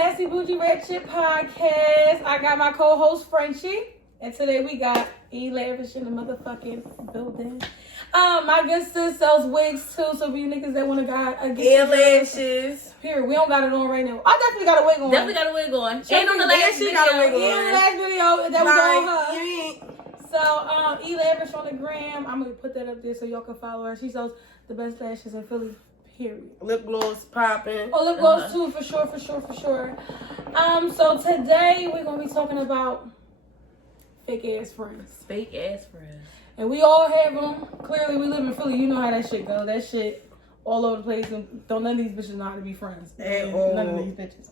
Classy Bougie Ratchet podcast. I got my co-host Frenchie, and today we got E-Lavish in the motherfucking building. My good sis sells wigs too, so for you niggas that want to get eyelashes. Here, we don't got it on right now. I definitely got a wig on. Definitely got a wig on. Ain't on the last video. Got a wig on. Yeah, the last video that was on her. So, E-Lavish on the gram. I'm gonna put that up there so y'all can follow her. She sells the best lashes in Philly. Period. Lip gloss popping. Oh, lip gloss too, for sure. So today we're gonna be talking about fake ass friends. Fake ass friends. And we all have them. Clearly, we live in Philly. You know how that shit go. That shit all over the place. And don't none of these bitches know how to be friends. None of these bitches.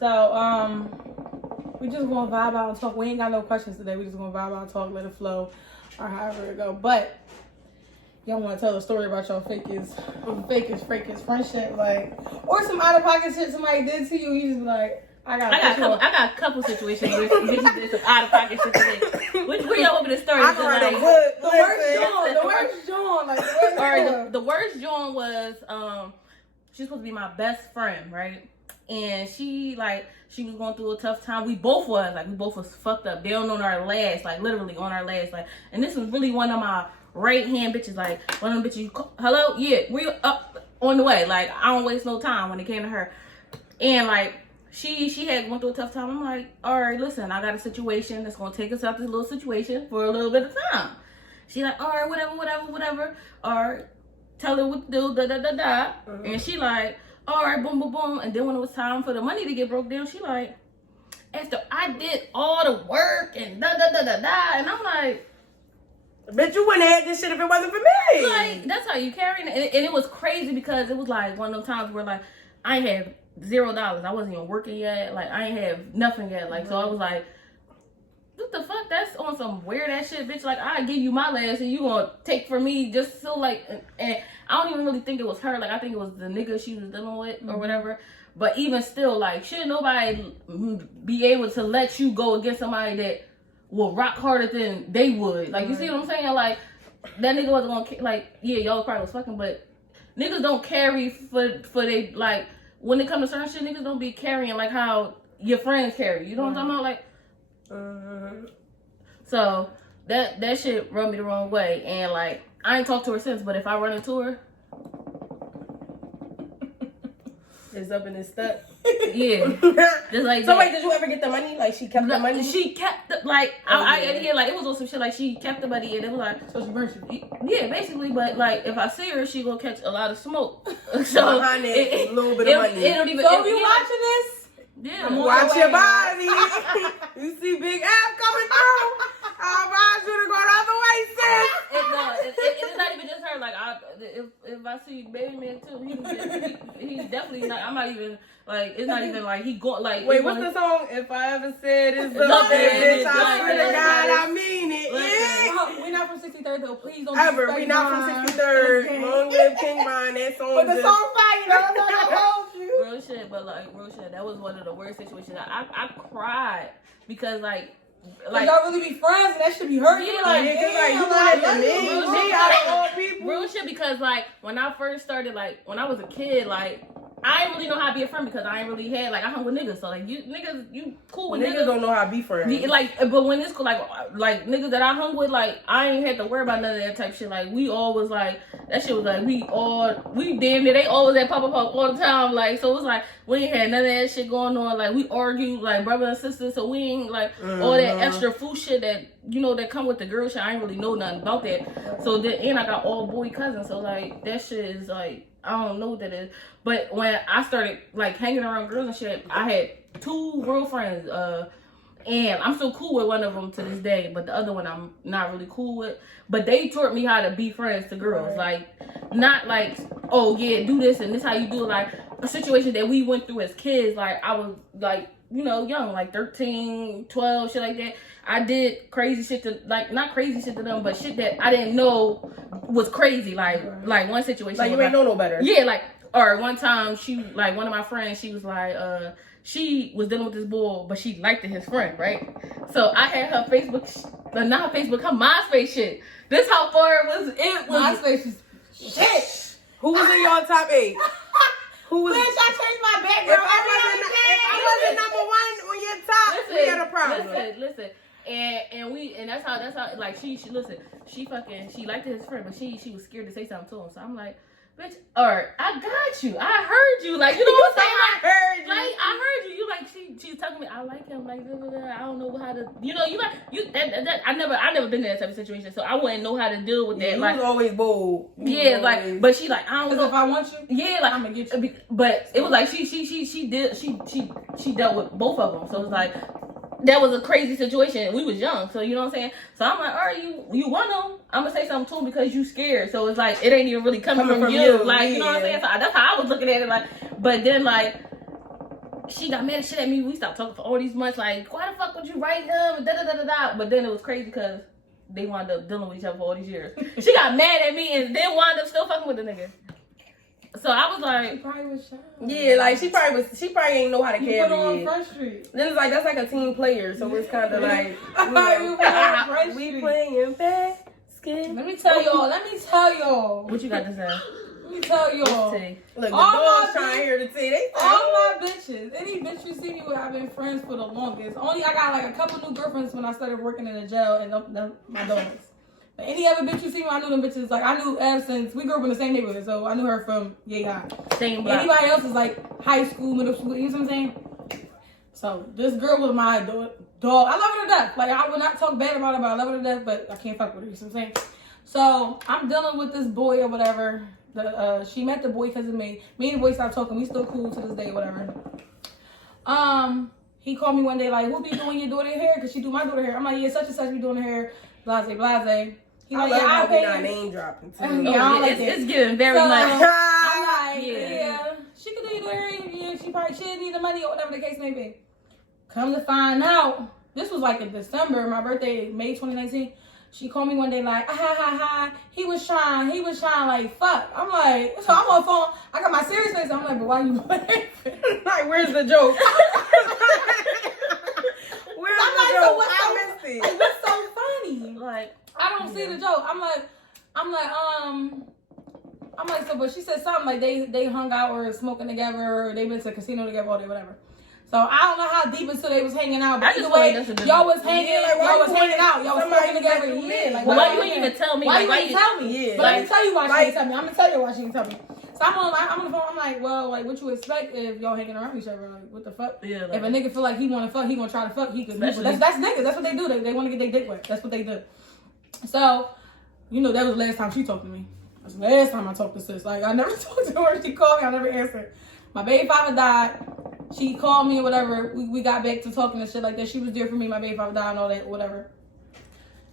So, we just gonna vibe out and talk. We ain't got no questions today. We just gonna vibe out and talk, let it flow, or however it go. But y'all want to tell a story about your fakest friendship, like, or some out of pocket shit somebody did to you. You just be like, I got a couple situations where bitches did some out of pocket shit today. Which one y'all want me to start? The worst joint. Alright, the worst joint was she's supposed to be my best friend, right? And she was going through a tough time. We both was fucked up. Down on our last, like literally on our last, like. And this was really one of my right hand bitches, like one of them bitches. Hello, yeah, we up on the way. Like I don't waste no time when it came to her. And like she had went through a tough time. I'm like, all right, listen, I got a situation that's gonna take us out this little situation for a little bit of time. She like, all right, whatever. All right, tell her what to do, Mm-hmm. And she like, all right, boom, boom, boom. And then when it was time for the money to get broke down, she like, after I did all the work and and I'm like, bitch, you wouldn't have had this shit if it wasn't for me. Like, that's how you carry it. And it was crazy because it was like one of those times where like I ain't have $0. I wasn't even working yet. Like I ain't have nothing yet. Like, so I was like, what the fuck? That's on some weird ass shit, bitch. Like I give you my last and you gonna take from me just so like, and I don't even really think it was her. Like I think it was the nigga she was dealing with or whatever. But even still, like, should nobody be able to let you go against somebody that will rock harder than they would? Like, you see what I'm saying? Like, that nigga wasn't gonna, like, yeah, y'all probably was fucking, but niggas don't carry for they, like, when it comes to certain shit, niggas don't be carrying like how your friends carry. You know what I'm talking about? Like, so that shit rubbed me the wrong way. And, like, I ain't talked to her since, but if I run into her, It's up and it's stuck. yeah. Just like so that. wait, did you ever get the money? Like she kept the money? She kept the, like I hear like it was on some shit like she kept the money and it was like So she burnt you. yeah, basically, but like if I see her she gonna catch a lot of smoke. So behind it, a little bit of money. It don't even So if you watching this, yeah. Watch your body. You see Big F coming through. I advise you to go the other way, sis. It's not even just her. Like, if I see Baby Man too, he's definitely not. I'm not even like. It's not even like he go like. Wait, what's the song? If I ever said it's the bitch, I swear to God, I mean it. Yeah. We're not from 63rd though. Please don't. Ever, we not from 63rd. Long live King Von. That song. But the song fire. I'm not gonna hold you. Real shit, but like real shit. That was one of the worst situations. I cried because like y'all really be friends and that should be hurting. Yeah, like, you wanted to leave me out of all people. Real shit, because like when I first started, like when I was a kid, like I didn't really know how to be a friend because I ain't really had like I hung with niggas. So like you cool with niggas. Don't know how to be friends. Like, but when it's like niggas that I hung with, like I ain't had to worry about none of that type shit. Like we all was like that shit was like we damn near they always at pop all the time. Like so it was like we ain't had none of that shit going on. Like we argued like brother and sister, so we ain't like all that extra fool shit that that come with the girl shit. I ain't really know nothing about that. So then and I got all boy cousins, so like that shit is like I don't know what that is. But when I started like hanging around girls and shit, I had 2 real friends. And I'm still cool with one of them to this day, but the other one I'm not really cool with. But they taught me how to be friends to girls. Like, not like, oh yeah, do this and this how you do it. Like, a situation that we went through as kids. Like, I was like, young, like 13, 12, shit like that. I did crazy shit to, like, not crazy shit to them, but shit that I didn't know was crazy. Like one situation. Like, you ain't know no better. Yeah, like, or one time one of my friends, she was like, she was dealing with this boy, but she liked his friend, right? So I had her Facebook, not her Facebook, her MySpace shit. This how far it was. MySpace is shit. Who was in your top 8? Who was? Bitch, I changed my background. If I wasn't We had a problem. Listen. And that's how like she listen, she liked his friend, but she was scared to say something to him. So I'm like, bitch, or I got you. I heard you. Like, you know what I'm saying? I heard you. Like, I heard you. You like she's telling me I like him. Like, blah, blah, blah. I don't know how to. You know, you that I never been in that type of situation, so I wouldn't know how to deal with that. You like, was always bold. Yeah, like, but she like I don't know if I want you. Yeah, like I'm gonna get you. But it was like she dealt with both of them. So it was like. That was a crazy situation. We was young, so you know what I'm saying. So I'm like, all right, you want them? I'm gonna say something to him because you scared. So it's like it ain't even really coming from you. Like you know what I'm saying. So that's how I was looking at it. Like, but then like she got mad as shit at me. We stopped talking for all these months. Like, why the fuck would you write him? Da da da da da. But then it was crazy because they wound up dealing with each other for all these years. She got mad at me and then wound up still fucking with the nigga. So I was like, she probably was shy. Yeah, like she probably ain't know how to carry put on it. Front Street. Then it's like that's like a team player, so it's kind of like we playing basket. Let me tell y'all. what you got to say? Let me tell y'all. Look, the All dogs my trying to hear the tea. They All my bitches, any bitch you see me with, I've been friends for the longest. Only I got like a couple new girlfriends when I started working in the jail and my daughters. But any other bitch you see me, I knew them bitches. Like I knew Ev since we grew up in the same neighborhood, so I knew her from Yay High. Same block. Anybody else is like high school, middle school. You know what I'm saying? So this girl was my dog. I love her to death. Like I would not talk bad about her, but I love her to death. But I can't fuck with her. You know what I'm saying? So I'm dealing with this boy or whatever. She met the boy because of me. Me and the boy stopped talking. We still cool to this day, whatever. He called me one day like, "Who be doing your daughter hair? Cause she do my daughter hair." I'm like, "Yeah, such and such be doing her hair." Blase, blase. He I like, love "Yeah, how I we pay not you." name dropping too. Yeah, I don't like it's giving very So, much. I'm like, Yeah. yeah, she could do your daughter hair. Yeah, she didn't need the money or whatever the case may be. Come to find out, this was like in December, my birthday, May 2019. She called me one day like, he was trying like, fuck. I'm like, so I'm on the phone. I got my serious face. I'm like, but why you laughing? Like, where's the joke? Where's I'm the like, joke? so what's I missed it. like, what's so funny? Like, I don't see the joke. I'm like, so, but she said something like they hung out or smoking together or they been to a casino together all day, whatever. So I don't know how deep into they was hanging out, but either way, y'all was hanging, y'all was hanging out, y'all was smoking together. Yeah, like, why you ain't even tell me? Why like, you ain't tell me? Yeah. But let me tell you why she didn't tell me. I'm gonna tell you why she didn't tell me. So I'm on the phone. I'm like, well, like, what you expect if y'all hanging around each other? Like, what the fuck? Yeah, like, if a nigga feel like he want to fuck, he gonna try to fuck. He could. That's niggas. That's what they do. They want to get their dick wet. That's what they do. So, you know, that was the last time she talked to me. That's the last time I talked to sis. Like, I never talked to her. She called me. I never answered. My baby father died. She called me or whatever. We got back to talking and shit like that. She was there for me. My baby father died and all that, whatever.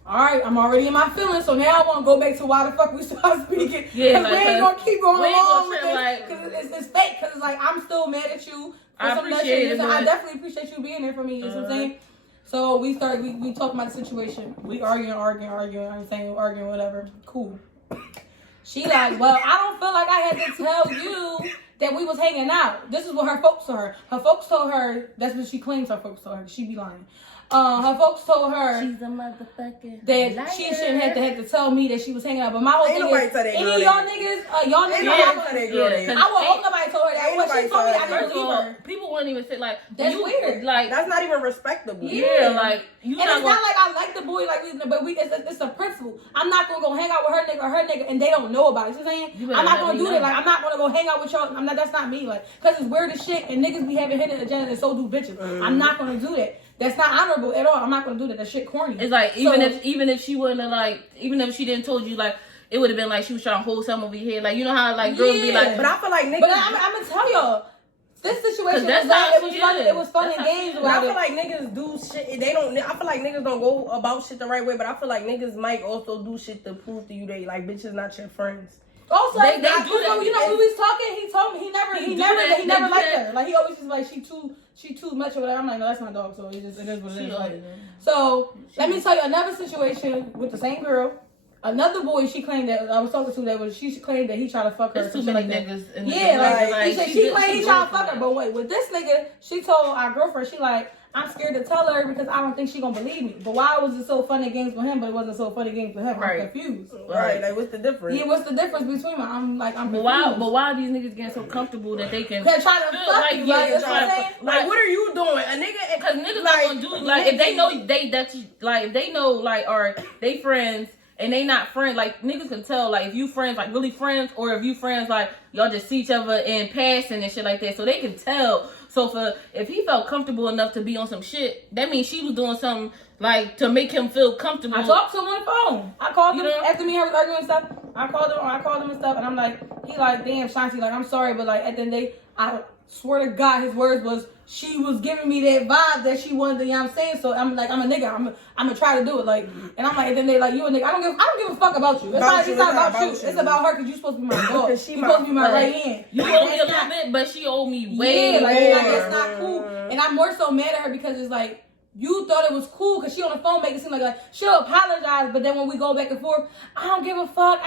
All right, I'm already in my feelings, so now I want to go back to why the fuck we stopped speaking. Yeah, because we ain't gonna keep going along with like, it. Because it's fake. Because it's like I'm still mad at you. I appreciate it. I definitely appreciate you being there for me. You know what I'm saying? So we started. We talked about the situation. We arguing. I'm saying arguing, whatever. Cool. She like, well, I don't feel like I had to tell you that we was hanging out. This is what her folks told her. Her folks told her, that's what she claims her folks told her. She be lying. Her folks told her she's a motherfucker that liar. she shouldn't have to tell me that she was hanging out. But my whole thing is, any of y'all niggas, I would hope nobody told her that. When she told me, I didn't believe her. People wouldn't even say like, that's weird. Like, that's not even respectable. Yeah, like you. And it's not like I like the boy, like it's a principle. I'm not gonna go hang out with her nigga, and they don't know about it. You know what I'm saying? I'm not gonna do that. Like I'm not gonna go hang out with y'all. That's not me. Like, cause it's weird as shit, and niggas be having hidden agenda, and so do bitches. I'm not gonna do that. That's not honorable at all. I'm not gonna do that. That shit corny. It's like even if she wouldn't have like, even if she didn't told you like, it would have been like she was trying to hold something over your head. Like you know how like girls be like. But I feel like niggas. But I'm gonna tell y'all. This situation it was fun and games about it. I feel like niggas do shit. I feel like niggas don't go about shit the right way, but I feel like niggas might also do shit to prove to you they like bitches not your friends. Also, they do that. You know, when we was talking, he told me he never liked her. Like he always just like she too much or whatever. I'm like, no, that's my dog. So it is what it is. Like, so let me tell you another situation with the same girl. Another boy, she claimed that I was talking to that was she claimed that he tried to fuck her. There's too some shit many like that. niggas in the Yeah, like, she claimed he tried to fuck her. But wait, with this nigga, she told our girlfriend, she like, I'm scared to tell her because I don't think she gonna believe me. But why was it so funny games with him, but it wasn't so funny games with him? Right. I'm confused. Right, like what's the difference? Yeah, what's the difference between them? I'm But confused. why are these niggas getting so comfortable that they can They're trying to feel fuck like, you, yeah, like, it's that's what I'm saying? Like, what are you doing? A nigga, because niggas like, not gonna do like if they know if they know like or they friends and they not friends, like niggas can tell like if you friends like really friends or if you friends like y'all just see each other in passing and shit like that, so they can tell. So if he felt comfortable enough to be on some shit, that means she was doing something like to make him feel comfortable. I talked to him on the phone. I called him after me and her was arguing and stuff. I called him and stuff, and I'm like, he like, damn, Shanti, like, I'm sorry, but like at the end of the day, I swear to God, his words was she was giving me that vibe that she wanted to, you know what I'm saying? So I'm like, I'm a nigga, I'm gonna try to do it, like, and I'm like, and then they like, you a nigga, I don't give a fuck about you. It's not about you. It's about her because you supposed to be my dog. You supposed to be my right hand. You owe me a little bit, but she owed me way more. more. Like it's not cool. And I'm more so mad at her because it's like, you thought it was cool because she on the phone making it seem like she'll apologize, but then when we go back and forth, I don't give a fuck.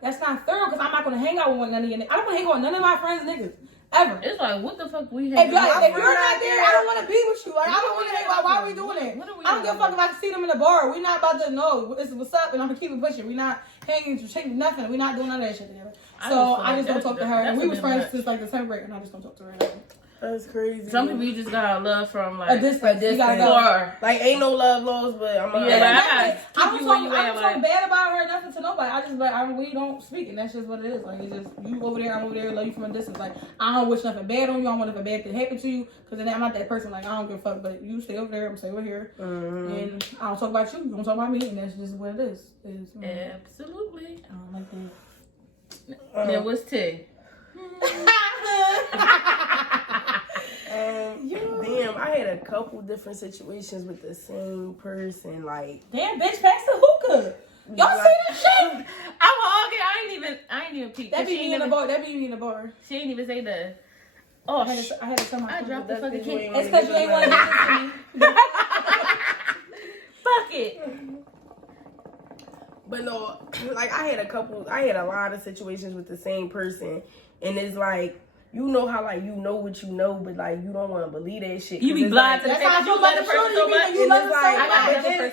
That's not thorough because I'm not gonna hang out with none of your niggas. I don't wanna hang out with none of my friends niggas ever. It's like, what the fuck we have? If you're not there, I don't want to be with you. Like, I don't want to hang out. Why are we doing it? I don't give a fuck if I can see them in the bar. We're not about to know what's up, and I'm gonna keep it pushing. We're not hanging, nothing. We're not doing none of that shit together. So I just don't talk to her. And we was friends since like the 10th grade, and I just don't talk to her anymore. That's crazy. Some people you just got love from like a distance. You gotta go. Like ain't no love lost, but I'm I don't talk bad about her, nothing to nobody. I just we don't speak, and that's just what it is. Like it's just you over there, I'm over there, love you from a distance. Like I don't wish nothing bad on you. I don't want nothing bad to happen to you, because then I'm not that person. Like I don't give a fuck, but you stay over there, I'm stay over here, and I don't talk about you. You don't talk about me, and that's just what it is. Absolutely. I don't like that. Then what's T? Damn, I had a couple different situations with the same person. Like, damn, bitch, pass the hookah. Y'all see that shit? I ain't even peep. That be me in the bar. That be me in the bar. She ain't even say that. Oh, I had to tell my I dropped the fucking key. It's because you ain't want to listen to me. Fuck it. but no, like I had a lot of situations with the same person, and it's like, you know how like you know what you know, but like you don't want to believe that shit. You be blind to the fact fact you love the person so much.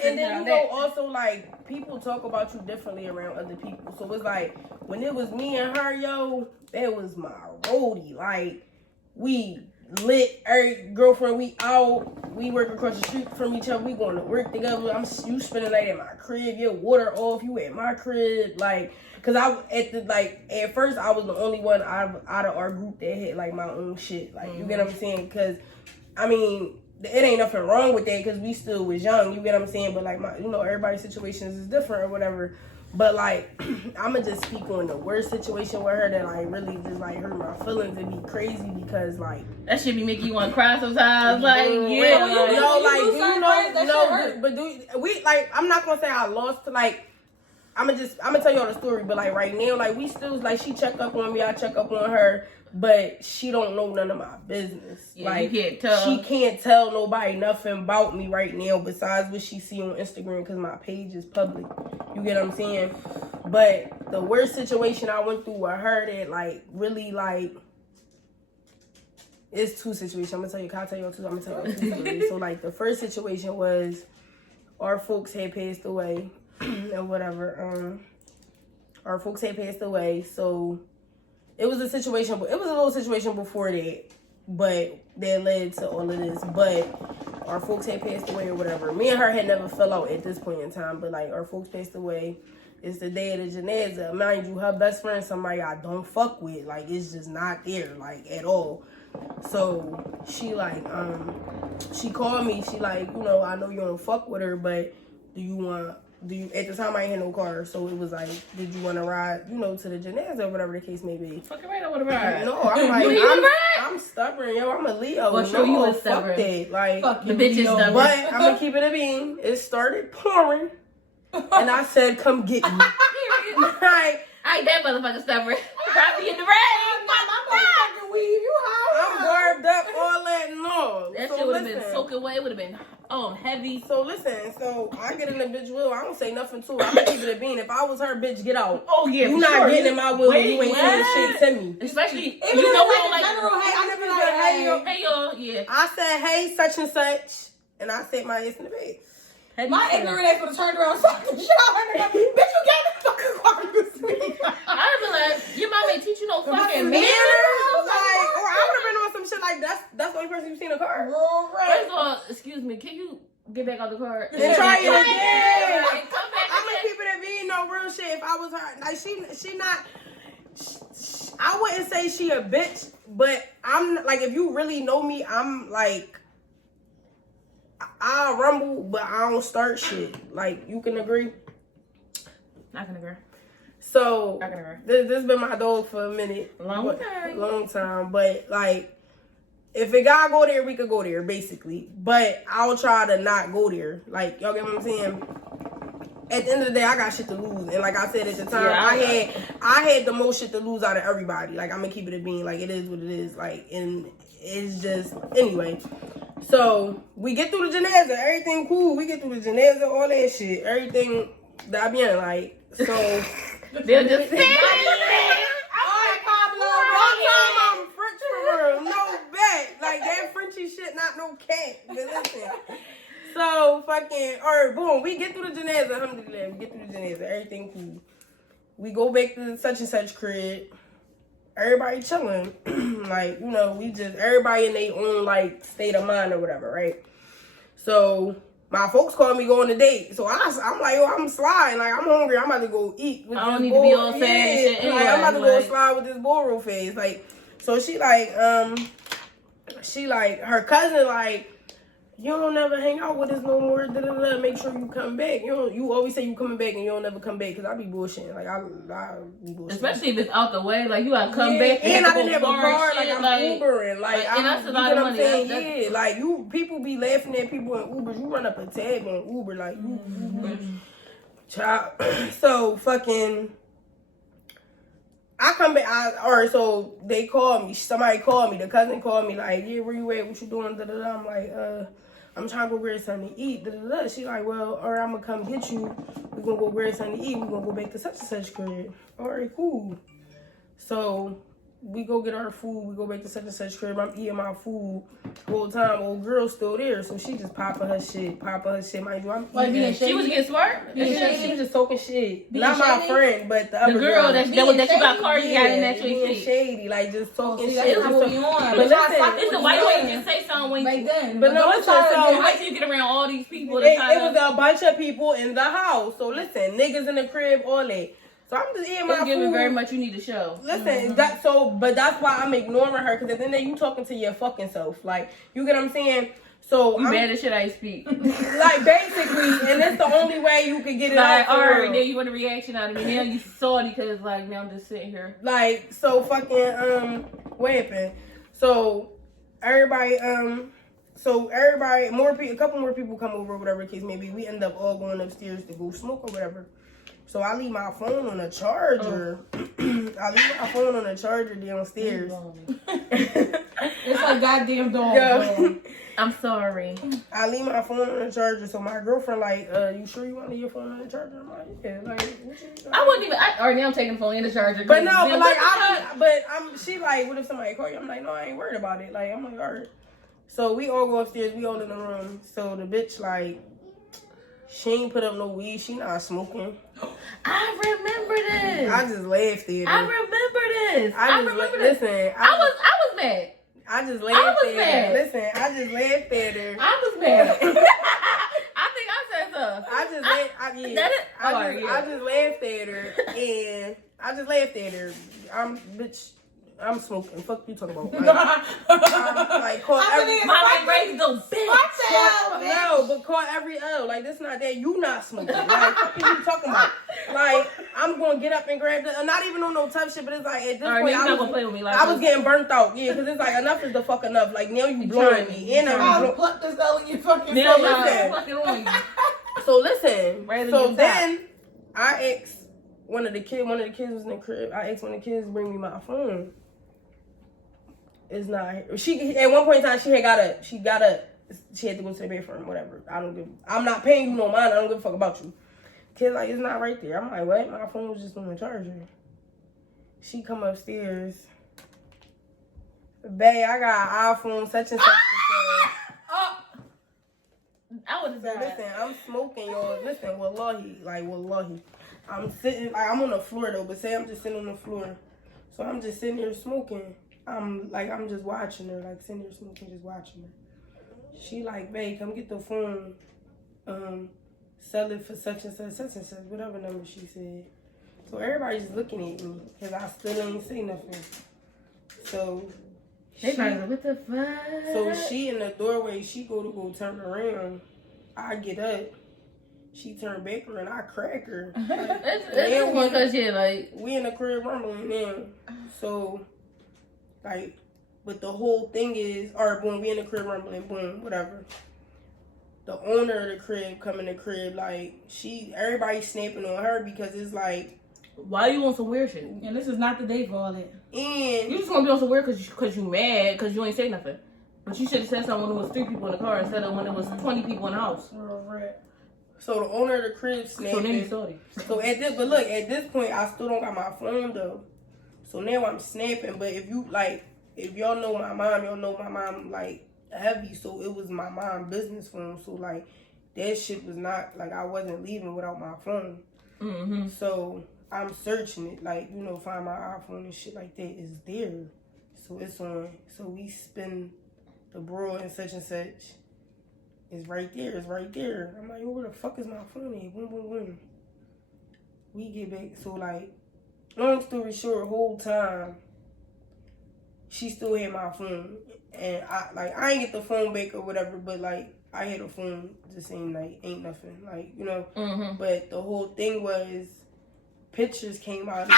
And then you know also like people talk about you differently around other people. So it's like when it was me and her, yo, that was my roadie. Like we lit, every girlfriend, we out, we work across the street from each other, we going to work together. You spending the night at my crib, your water off, you at my crib, like. Cause at first I was the only one out of our group that had like my own shit. Like you get what I'm saying? Cause I mean it ain't nothing wrong with that because we still was young. You get what I'm saying? But like everybody's situations is different or whatever. But like I'ma just speak on the worst situation with her that like really just like hurt my feelings and be crazy because like that shit be making you want to cry sometimes. I'm not gonna say I lost to like. I'm gonna tell y'all the story, but like right now, like we still like she check up on me, I check up on her, but she don't know none of my business. Yeah, like you can't tell. She can't tell nobody nothing about me right now besides what she see on Instagram because my page is public. You get what I'm saying? But the worst situation I went through with her that like really like it's two situations. I'm gonna tell you. Can I tell you two? I'm gonna tell you two stories. So like the first situation was our folks had passed away. Or whatever. Our folks had passed away, so it was a little situation before that, but that led to all of this. But our folks had passed away or whatever. Me and her had never fell out at this point in time, but like our folks passed away. It's the day of the janaza. Mind you, her best friend, somebody I don't fuck with, like it's just not there, like at all. So she like, she called me. She like, I know you don't fuck with her, but at the time I ain't had no car, so it was like, did you want to ride, to the janaza or whatever the case may be? Fucking right, I want to ride. No, I'm like, I'm stubborn, yo. I'm a Leo. Well, sure, you was fuck stubborn. that. Like, the bitch is stubborn. But I'm gonna keep it a bean. It started pouring, and I said, "Come get me." I ain't that motherfucker stubborn. Probably in the rain. I'm barbed up all that and all. That so shit was would have been listen. soaking wet. It would have been heavy. So listen, so I get in the bitch will. I don't say nothing to her. I'm gonna keep it a bean. If I was her, bitch, get out. Oh yeah, You for not sure. getting in my will and you ain't Wait, saying what? shit to me. Especially Even you if know it's we don't like like. a general, hey, I never Like, like, hey, hey, yo. Hey y'all, yeah. I said, hey, such and such, and I said my ass in the bed. my ignorant ass would have turned around fucking shit out her. Bitch, you get in the fucking car, you speak. I'd be like, your mom ain't teach you no fucking Man, manners. like, or I would have been on some shit like that's the only person you've seen in a car. First of all, excuse me, can you get back out the car And try it again. Like, come back I'm gonna again. keep it at being no real shit. If I was her, like she not. I wouldn't say she a bitch, but I'm like, if you really know me, I'm like, I'll rumble, but I don't start shit. Like, you can agree. Not gonna agree. So Not gonna agree. this been my dog for a minute, Long time. long time. But like, if it gotta go there, we could go there, basically. But I'll try to not go there. Like, y'all get what I'm saying? At the end of the day, I got shit to lose, and like I said at the time, Yeah, I had the most shit to lose out of everybody. Like, I'm gonna keep it a bean. Like, it is what it is. Like, and it's just anyway. So we get through the janaza, everything cool. We get through the janaza, all that shit, everything that bien like. So They'll just All right, Pablo. one time I'm French for real, no bet. Like that Frenchy shit, not no cat. But listen. So fucking, or boom, we get through the janaza, alhamdulillah, we get through the janaza, everything cool. We go back to such and such crib. Everybody chilling. Like, you know, we just, everybody in their own, like, state of mind or whatever, right? So, my folks called me going to date. So, I'm like, yo, I'm sliding. Like, I'm hungry. I'm about to go eat. With I don't this need to be boy. all fat and shit Like, anyway, I'm about to go like- slide with this boy real fast. Like, so she like, her cousin, like, you don't never hang out with us no more. Da, da, da. Make sure you come back. You always say you coming back and you don't never come back because I be bullshitting. Like I be bullshitting. especially if it's out the way, like you gotta come back And I go didn't have a far car. and Like shit, I'm like, Ubering. Like and that's a lot of money. Yeah, like you people be laughing at people in Ubers. You run up a tab on Uber, like you. Child. So fucking. I come back, or so they called me. Somebody called me. The cousin called me, like, yeah, where you at? What you doing? Da, da, da. I'm like, I'm trying to go grab something to eat. Da, da, da. She like, well, all right, I'm gonna come get you. We gonna go grab something to eat. We gonna go back to such and such crib. All right, cool. So we go get our food. We go back to such and such crib. I'm eating my food the whole time. Old girl's still there, so she just popping her shit. Mind you, I'm Like eating. being she was getting smart. She was just talking shit. Being Not my shady? friend, but the The other girl that you got Cardi got in that being shit. shady, like just talking See, shit. that's what you on. But listen, It's the white way you just say something when Back you. then. But no, don't listen, try to so- get Wait till you get around all these people. it was a bunch of people in the house. So listen, niggas in the crib, all that. So I'm just eating my It's giving food. very much you need to show. Listen, but that's why I'm ignoring her, because at the end of the day, you talking to your fucking self. Like, you get what I'm saying? So You I'm bad as shit I speak. like basically, and it's the only way you can get it Like, out. all for right, real. then you want a reaction out of me. Now you salty because, like, now I'm just sitting here. Like, so fucking, what happened? So, everybody, a couple more people come over, whatever the case may be. We end up all going upstairs to go smoke or whatever. So, I leave my phone on a charger. I leave my phone on a charger downstairs. It's like goddamn dog. Yo. Bro. I'm sorry. I leave my phone on the charger. So, my girlfriend like, you sure you want to leave your phone on the charger? I'm like, yeah. Like, what you I wouldn't even. Alright, now I'm taking the phone in the charger. But no, Then but what like the fuck? she like, what if somebody call you? I'm like, no, I ain't worried about it. Like, I'm like, all right. So we all go upstairs, we all in the room. So the bitch like, she ain't put up no weed, she not smoking. I remember this. I just laughed at her. I remember this. I remember this. Listen, I was mad. I just laughed was at mad. her. Listen, I just laughed at her. I was mad. I think I said so. I just laughed. Is that it? Oh, I yeah. just laughed at her, and I just laughed at her. I'm smoking. Fuck you talking about? Like call every. My like ready to go bitch. No, but call every L. Like, this not that. You not smoking. Like, what are you talking about? Like, I'm going to get up and grab the... Not even on no tough shit, but it's like, at this Alright, point, you're not gonna play with me like I was this. getting burnt out. Yeah, because it's like, enough is the fuck enough. Like, now you blowing me. And I'll pluck this L in your fucking Now face. listen. I'm fucking on you. So, listen. Rather So, than then, I asked one of the kids was in the crib. I asked one of the kids to bring me my phone. It's not... She, at one point in time, she got up. she had to go to the bathroom, whatever. I'm not paying you no mind. I don't give a fuck about you. Kid like, it's not right there. I'm like, what? My phone was just on the charger. She come upstairs. Babe, I got an iPhone such and such. I would have So said, listen, I'm smoking, y'all. Listen, wallahi. I'm sitting, like, I'm on the floor, though. But say I'm just sitting on the floor. So I'm just sitting there smoking. I'm just watching her. Like, sitting there smoking, just watching her. She like, babe, come get the phone. Sell it for such and such, whatever number she said. So everybody's looking at me. Because I still ain't say nothing. So... what the fuck? So she in the doorway, she go turn around. I get up. She turn back around. I crack her. That's one cause like we in the crib rumbling now. So like, but the whole thing is, or boom, we in the crib rumbling, boom, whatever. The owner of the crib come in the crib, like everybody's snapping on her because it's like, why you on some weird shit? And this is not the day for all that. And You just gonna be on some weird cause you mad because you ain't say nothing. But you should have said something when it was 3 people in the car instead of when it was 20 people in the house. so the owner of the crib So then you snapping. sorry. So at this point, I still don't got my phone though. So now I'm snapping. But if y'all know my mom, y'all know my mom like heavy. So it was my mom business phone. So like that shit was not like I wasn't leaving without my phone. Mm-hmm. So I'm searching it, like, you know, find my iPhone and shit like that. It's there. So it's on. So we spin the broad and such. It's right there. It's right there. I'm like, yo, where the fuck is my phone at? Boom, boom, boom. We get back. So, like, long story short, whole time, she still had my phone. And, I ain't get the phone back or whatever, but, like, I had a phone the same night. Ain't nothing. Like, you know. Mm-hmm. But the whole thing was... pictures came out of me.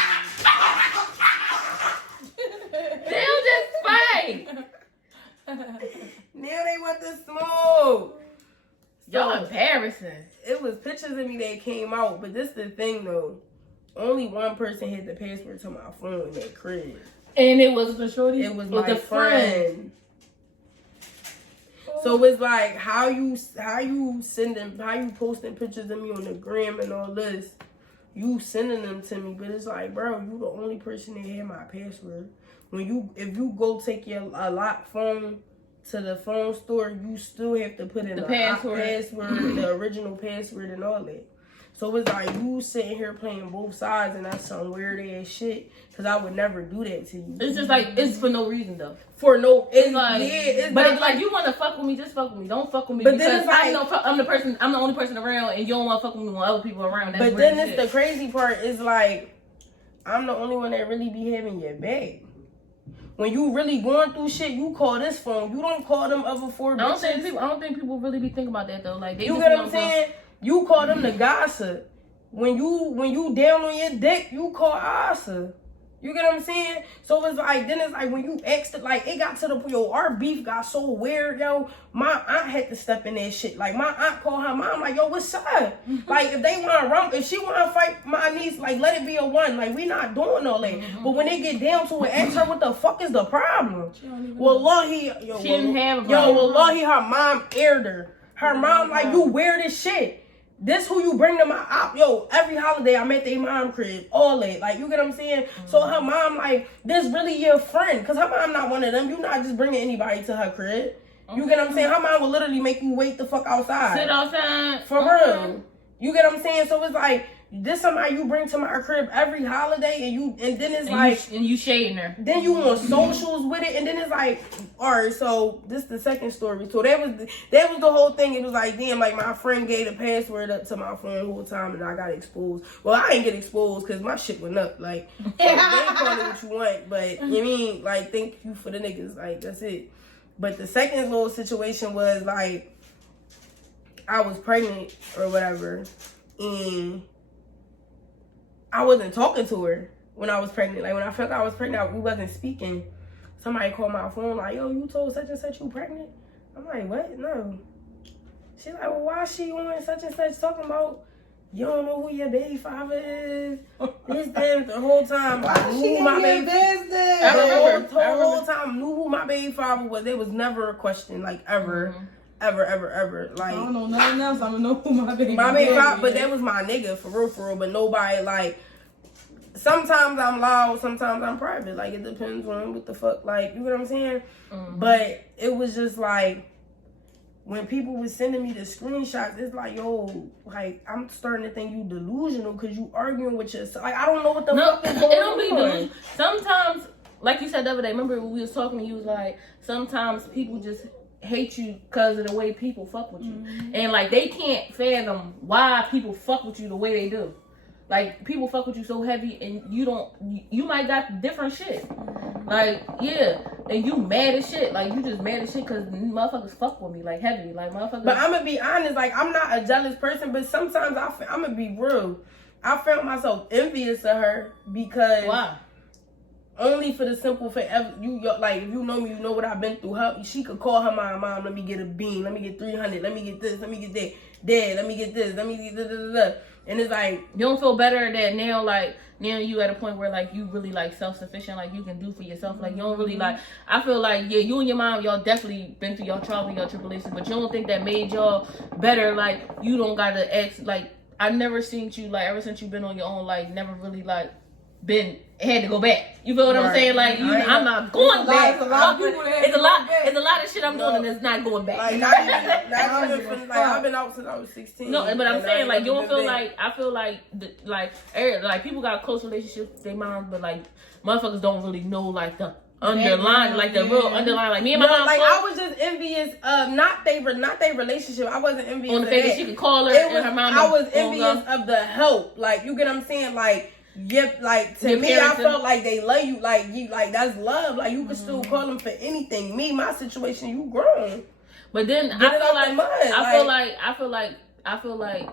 They'll just fight. Now they want to smoke. Y'all embarrassing. It was pictures of me that came out, but this the thing though. Only one person had the password to my phone in that crib. And it was the shorty. It was with my the friend. So it's like how you posting pictures of me on the gram and all this. You sending them to me, but it's like, bro, you the only person that had my password. If you go take a lock phone to the phone store, you still have to put in The the password. the original password and all that. So it's like you sitting here playing both sides, and that's some weird ass shit. Cause I would never do that to you. It's just like it's for no reason though. For no, It's like, it's but not it's like you want to fuck with me, just fuck with me. Don't fuck with me But then because it's like- I'm the only person around, and you don't want to fuck with me when other people are around. That's But weird then as it's the crazy part is like, I'm the only one that really be having your back. When you really going through shit, you call this phone. You don't call them other 4 bitches. I don't think people really be thinking about that though. Like they You just get be what I'm on saying? You call them the gossip. When you down on your dick, you call Asa. You get what I'm saying? So it's like, then it's like when you asked it, like it got to the point, yo, our beef got so weird, yo. My aunt had to step in that shit. Like my aunt called her mom, like, yo, what's up? Like if they want to rump, if she want to fight my niece, like let it be a one. Like we not doing all that. But when they get down to it, ask her what the fuck is the problem? Wallahi, yo, She didn't have a yo, problem. wallahi, her mom aired her. Her mom like, you weird as shit. This who you bring to my op. Yo, every holiday I'm at their mom crib. All that. Like, you get what I'm saying? So her mom, like, this really your friend. Because her mom not one of them. You not just bringing anybody to her crib. You get what I'm saying? Her mom will literally make you wait the fuck outside. Sit outside. For real. You get what I'm saying? So it's like, this somebody you bring to my crib every holiday and then it's like... you shading her. Then you on socials with it, and then it's like, all right, so this is the second story. So that was the whole thing. It was like, damn, like my friend gave the password up to my phone the whole time, and I got exposed. Well, I didn't get exposed because my shit went up. Like, so they call it what you want, but you mean like, thank you for the niggas. Like that's it. But the second little situation was like, I was pregnant or whatever, and I wasn't talking to her when I was pregnant. Like, when I felt I was pregnant, we wasn't speaking. Somebody called my phone, like, yo, you told such and such you pregnant? I'm like, what? No. She's like, well, why is she on such and such talking about you don't know who your baby father is? This, that, the whole time. I knew who my baby I remember. The whole time, knew who my baby father was. There was never a question, like, ever. Mm-hmm. ever. I Like, don't know nothing else. I'm gonna know who my baby. my baby, daddy but is. that was my nigga for real. But nobody like. Sometimes I'm loud, sometimes I'm private. Like, it depends on what the fuck. Like, you know what I'm saying? Mm-hmm. But it was just like, when people was sending me the screenshots, it's like, yo, like, I'm starting to think you delusional because you arguing with yourself. Like, I don't know what the fuck is going it don't be on. delusional. Sometimes, like you said the other day, remember when we was talking, you was like, sometimes people just hate you because of the way people fuck with you. Mm-hmm. And, like, they can't fathom why people fuck with you the way they do. Like, people fuck with you so heavy and you might got different shit. Like, yeah, and you mad as shit. Like, you just mad as shit because motherfuckers fuck with me, like, heavy. Like, motherfuckers. But I'm gonna be honest, like, I'm not a jealous person, but sometimes I'm gonna be real. I found myself envious of her because why? only for the simple fact, like, if you know me, you know what I've been through. She could call her mom, let me get a bean, let me get 300, let me get this, let me get that, dad, let me get this, let me get da. And it's like, you don't feel better that now, like, now you at a point where, like, you really, like, self-sufficient, like, you can do for yourself. Like, you don't really, like, I feel like, yeah, you and your mom, y'all definitely been through y'all trials and y'all tribulations, but you don't think that made y'all better. Like, you don't gotta ask, like, I never seen you, like, ever since you've been on your own, like, never really, like, had to go back. You feel what I'm saying? Like, I'm not going back. It's a lot of people that It's a lot of shit I'm doing and it's not going back. like, not even, like, I've been out since I was 16. No, but I'm and saying, like, you don't feel back. like, I feel like people got close relationships with their moms, but, like, motherfuckers don't really know, like, the underlying, like, the real underlying. Like, me and my mom, like, I was just envious of not they relationship. I wasn't envious on the of fact that. that she could call her It was, and her mom. I was envious of the help. Like, you get what I'm saying? Like, yep, like, to Your me, I parents felt like they love you. Like, that's love. Like, you can still call them for anything. Me, my situation, you grown. But then Get it out the mud, I feel like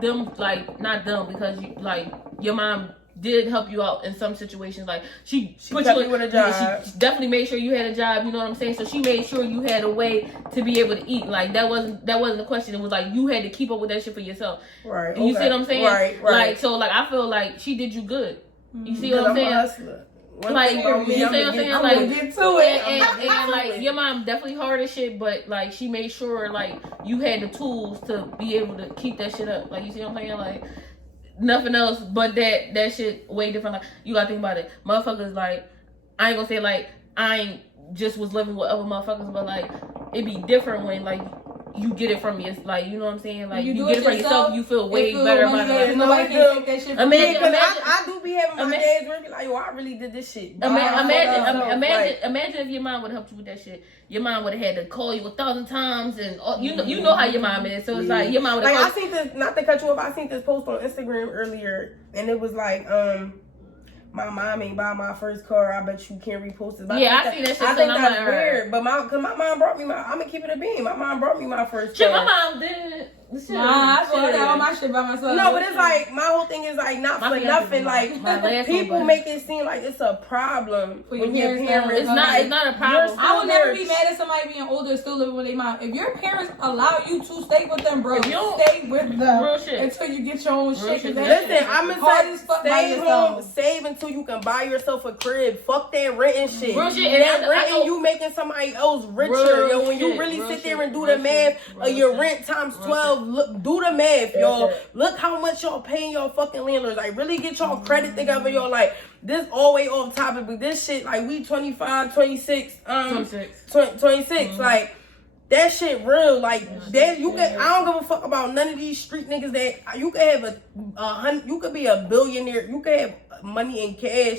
them, like, not them, because you, like, your mom did help you out in some situations. Like, she put kept you you with a job. She definitely made sure you had a job. You know what I'm saying? So she made sure you had a way to be able to eat. Like, that wasn't a question. It was like you had to keep up with that shit for yourself. Right. You see what I'm saying? Right. Like, so, like, I feel like she did you good. You see what I'm saying? A hustler. Like, you see what I'm saying? I'm Like, gonna get to it. and like, your mom definitely hard as shit, but, like, she made sure, like, you had the tools to be able to keep that shit up. Like, you see what I'm saying? Like, nothing else but that shit way different. Like, you gotta think about it. Motherfuckers, like, I ain't gonna say, like, I ain't just was living with other motherfuckers, but, like, it be different when, like, you get it from your, like, you know what I'm saying? Like, you get it from yourself, you feel way better about it. Nobody can take that shit from you. Imagine, I do be having my days where I be like, yo, I really did this shit. Imagine if your mom would have helped you with that shit. Your mom would have had to call you 1,000 times, and you know how your mom is. So it's like your mom would have. Like, I seen this, not to cut you off, I seen this post on Instagram earlier, and it was like, my mom ain't buy my first car. I bet you can't repost it. But yeah, I see that shit. I think that's weird. But cause my mom brought me I'm gonna keep it a beam. My mom brought me my first car. Shit, my mom did. Shit, I got all my shit by myself. No, but it's like, my whole thing is like, not for nothing. Like, people make it seem like it's a problem For when your your parents. parents. It's not a problem. I would never be mad at somebody being older and still living with their mom. If your parents allow you to stay with them, bro, If you don't- stay with them Real shit. until you get your own shit. shit. Listen, I'm hard gonna as say, fuck by stay home, yourself. save until you can buy yourself a crib. Fuck that renting shit. Real shit. And that And I renting, know- you making somebody else richer. Real Yo, when you shit, really real sit there shit, and do real the math shit, of real your shit, rent times real 12, look, do the math, Real y'all. shit. Look how much y'all paying your fucking landlords. Like, really get y'all credit together, y'all. Like, this all way off topic, but this shit, like, we 25, 26, 26. Like, that shit real. Like, that you can. I don't give a fuck about none of these street niggas that you can have you could be a billionaire. You can have money in cash.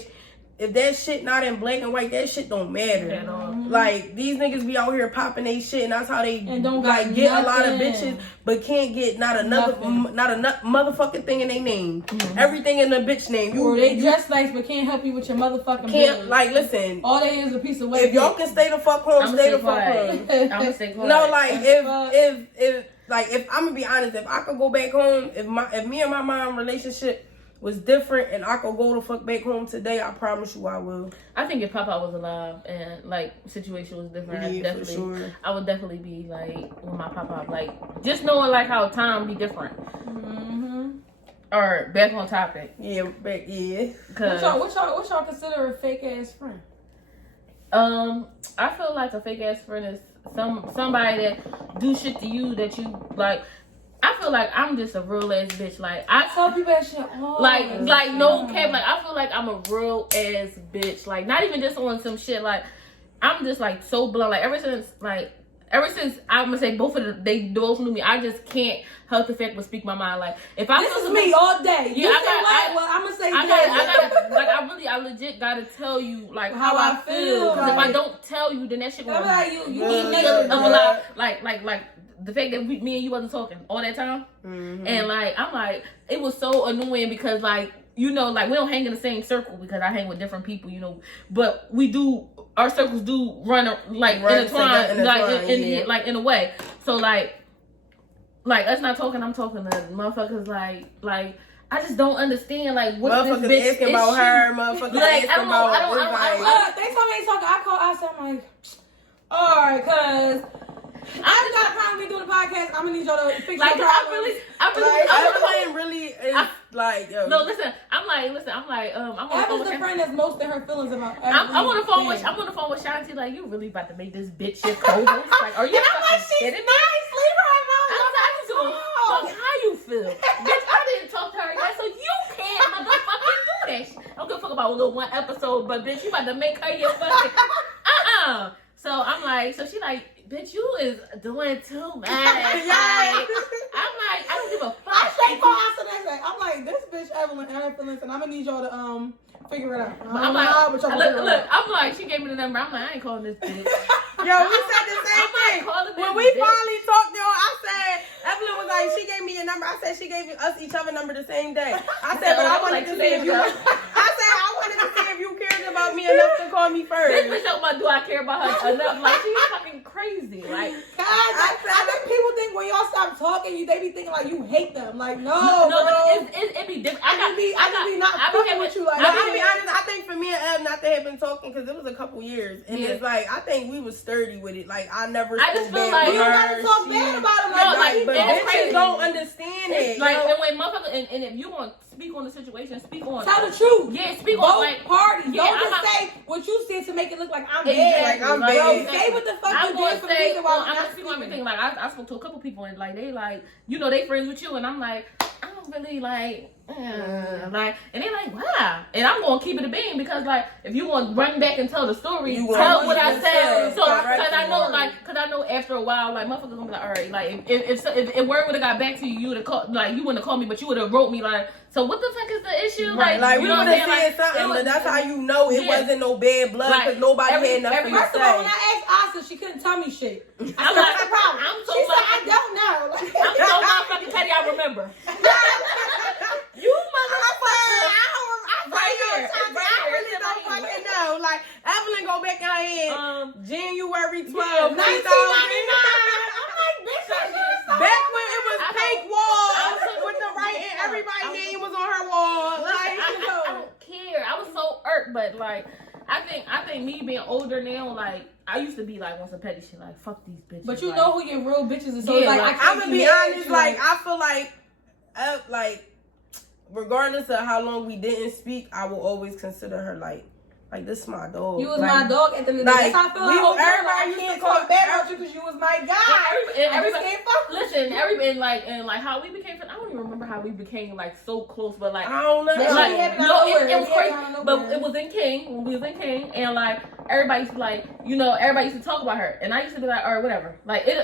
If that shit not in black and white, that shit don't matter. At all. Like, these niggas be out here popping they shit, and that's how they And don't like got get a lot of nothing. bitches, but can't get not a motherfucking thing in their name. Mm-hmm. Everything in the bitch name. Or they dress nice but can't help you with your motherfucking can't bills. like listen. All they is a piece of weight. If y'all can stay the fuck home, I'ma stay the stay fuck quiet. home. I'm gonna stay quiet. No, like if I'm gonna be honest, if I could go back home, if me and my mom relationship was different and I could go the fuck back home today, I promise you I will. I think if Papa was alive and, like, situation was different, Yeah, for sure. I would definitely be, like, with my Papa. Like, just knowing, like, how time be different. Mm-hmm. Or back on topic. Yeah, back Cause, What y'all consider a fake ass friend? I feel like a fake ass friend is somebody that do shit to you that you like. I feel like I'm just a real ass bitch. Like I tell people that shit all like no cap. Like I feel like I'm a real ass bitch. Like not even just on some shit. Like I'm just like so blunt. Like ever since I'm gonna say they both knew me. I just can't help the fact but speak my mind. Like if I this is me all day. Yeah, I'm gonna say I gotta like I legit gotta tell you like how I feel. Because if I don't tell you, then that shit gonna like you eat me up of a lot. Like the fact that me and you wasn't talking all that time, and like I'm like it was so annoying because like you know like we don't hang in the same circle because I hang with different people, you know, but we do. Our circles do run intertwined, like in a way. So like us not talking. I'm talking to motherfuckers like I just don't understand like what motherfuckers this bitch asking about her. Motherfuckers like, asking about. They told me they talking. I said I'm like, all right, cause I got a problem with me doing the podcast. I'm gonna need y'all to fix like your problems. Evelyn really is like. Yo. No, listen. I'm like. I'm on the phone Evelyn's with the friend that's most in her feelings about. I'm on the phone with. I'm on the phone with Shanti. Like, you really about to make this bitch your co-host? Like, are you? And I'm like, she's nice. Leave her alone. Fuck how you feel, bitch. I didn't talk to her yet, so you can't motherfucking do that shit. I don't give a fuck about a little one episode, but bitch, you about to make her your fucking So I'm like, so she like. Bitch, you is doing too much. I'm like, I don't give a fuck. I'm like, this bitch Evelyn and her feelings, and I'm gonna need y'all to figure it out. I'm like, look, I'm like, she gave me the number. I'm like, I ain't calling this bitch. Yo, we said the same thing. When we finally talked, yo, I said, Evelyn was like, she gave me a number. I said she gave us each other number the same day. I said, but I wanted to see if you. I wanted to see if you cared about me enough to call me first. This bitch about do I care about her enough? Like she's fucking crazy. Like I think people think when y'all stop talking, they be thinking like you hate them. Like no, but it be different. I be not fucking with you. Like I'll be honest. I think for me and Ev not to have been talking because it was a couple years, and it's like I think we was sturdy with it. Like I never. I just feel like you don't gotta talk bad about them. But bitches don't understand it. Like and when motherfuckers and if you want to speak on the situation, speak on. Tell the truth. Yeah, speak both on like parties. Yeah, don't just say what you said to make it look like I'm bad. Exactly. Like I'm bad. Say what the fuck I'm you did for the reason why I'm gonna speak on everything. Like I spoke to a couple people and like they like you know they friends with you and I'm like I don't really like like and they like wow and I'm gonna keep it a bean because like if you want to run back and tell the story tell what I said so because I know after a while like motherfuckers gonna be like all right like if word would have got back to you would have called like you wouldn't have called me but you would have wrote me like so what the fuck is the issue like we would have said something but that's how you know it wasn't no bad blood because nobody had nothing to say. First of all when I asked Asa she couldn't tell me shit. I said what's the problem? She said I don't know. I'm so motherfucking petty I remember. You motherfucker! I really don't fucking know. Like Evelyn go back in her head. January 12th, 1999. I'm like, bitch, back when it was pink walls with the writing, everybody's name was on her wall. Like, I don't care. I was so irked, but like, I think me being older now, like. I used to be like on some petty shit, like fuck these bitches. But you like, know who your real bitches is. So yeah, like I'm gonna be honest, like I feel like regardless of how long we didn't speak, I will always consider her like this is my dog. You was my dog at the end of the day. That's how I feel. Everybody used to call bad about you because you was my guy. Everybody listen, everybody and like how we became friends. I don't even remember how we became like so close, but like I don't know. Like, it was crazy, but it was in King when we was in King, and like everybody used to like everybody used to talk about her, and I used to be like, all right, whatever. Like it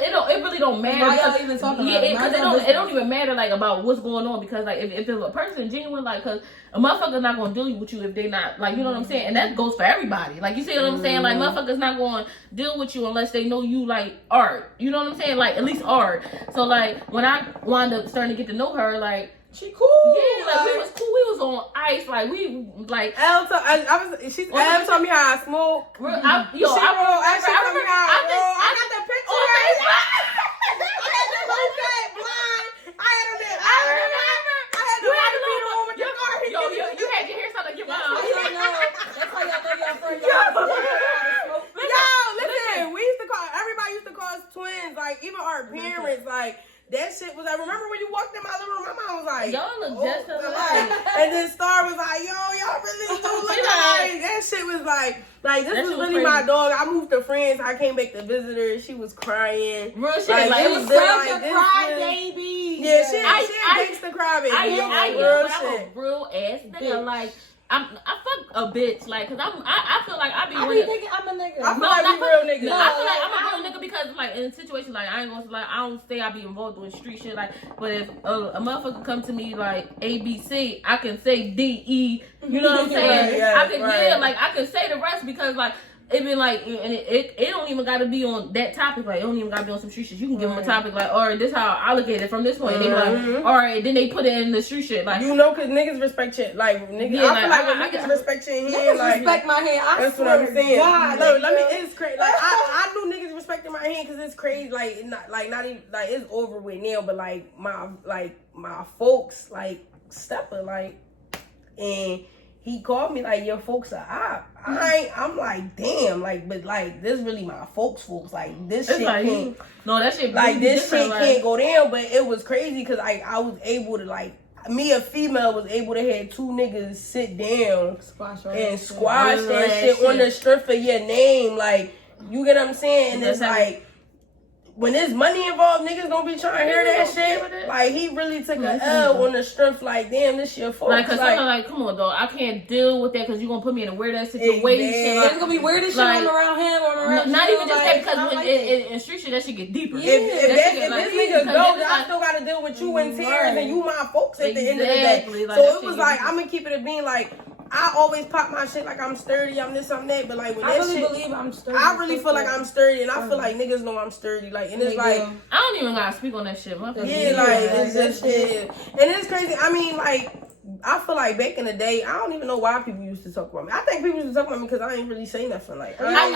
really don't matter. Why y'all even talking about it? Because it don't even matter like about what's going on because like if it's a person genuine like because a motherfucker's not gonna deal with you if they not like you know what I'm saying, and that goes for everybody. Like you see what I'm saying? Like motherfuckers not gonna deal with you unless they know you like art. You know what I'm saying? Like at least art. So like when I wound up starting to get to know her, like she cool. Yeah, like we was cool. We was on ice. Like we like. Elle told me how I smoke. I got the picture. You had your hair sound like your mom. That's how y'all know y'all friends. Listen, everybody used to call us twins. Like even our parents, like that shit was like, remember when you walked in my living room, my mom was like, Y'all look just alike. and then Star was like, yo, y'all really do look alike. That shit was like this That was shit was really crazy. my dog. I moved to France. I came back to visit her. She was crying. Real shit. Like, Like, it it was was like, Such a this crybaby. Yeah, she I- a gangsta crybaby. I yo, am, real but I'm shit. a real ass nigga. Bitch. Like, I fuck a bitch. Like, cause I feel like I be I one be of- thinking I'm a nigga. I feel No, like not we real niggas. No, No, I feel like like, I'm a real nigga because like in situations like I ain't gonna like I don't say I be involved with street shit like, but if a motherfucker come to me like ABC, I can say DE. You know what I'm saying? Right, yes, I can right. like I can say the rest because like. It been like, and it don't even gotta be on that topic. Like, it don't even gotta be on some street shit. You can give them a topic like, all right, this how I look at it from this point. And they be like, all right, then they put it in the street shit. Like, You know, cause niggas respect shit. Like niggas, Yeah, I feel like when I niggas got- respect your hand, Niggas like respect my hand. I that's what swear I'm to saying. God, Look, let me. nigga. It's crazy. Like I knew niggas respecting my hand because it's crazy. Like not even like it's over with now. But like my folks like stepper like, and he called me like your folks are op. I'm like damn but like this really my folks like this it's shit like, can't. no, that shit Like really this different, shit like- can't go down, but it was crazy because I was able to like me a female was able to have two niggas sit down Squash all and that shit. squash Real that ass shit on shit. the strength of your name, like you get what I'm saying? And it's That's how- like when there's money involved, niggas don't be trying to hear Niggas that don't care about shit. that. Like he really took That's a L on the strength, like damn, this your fault. Like, cause I'm like, come on, dog. I can't deal with that because you're gonna put me in a weird ass situation. Exactly. It's gonna be weird as shit Like, when I'm around him or I'm around Not you, even just like, that, because I when like in street shit, that shit get deeper. Yeah. If That shit get, this like, nigga because go, then then it's I like- still gotta deal with you in tears, Right. and you my folks at the end of the Exactly, day. like, So that it shit was get like deeper. I'm gonna keep it a being like I always pop my shit like I'm sturdy, I'm this, I'm that, but like when I that really shit, believe I'm sturdy. I really feel like I'm sturdy, and I feel like niggas know I'm sturdy. Like, and it's like, I don't even gotta speak on that shit. Motherfucker. yeah, like it's just shit, and it's crazy. I mean, like. I feel like back in the day, I don't even know why people used to talk about me. I think people used to talk about me because I ain't really say nothing. Like, I No, feel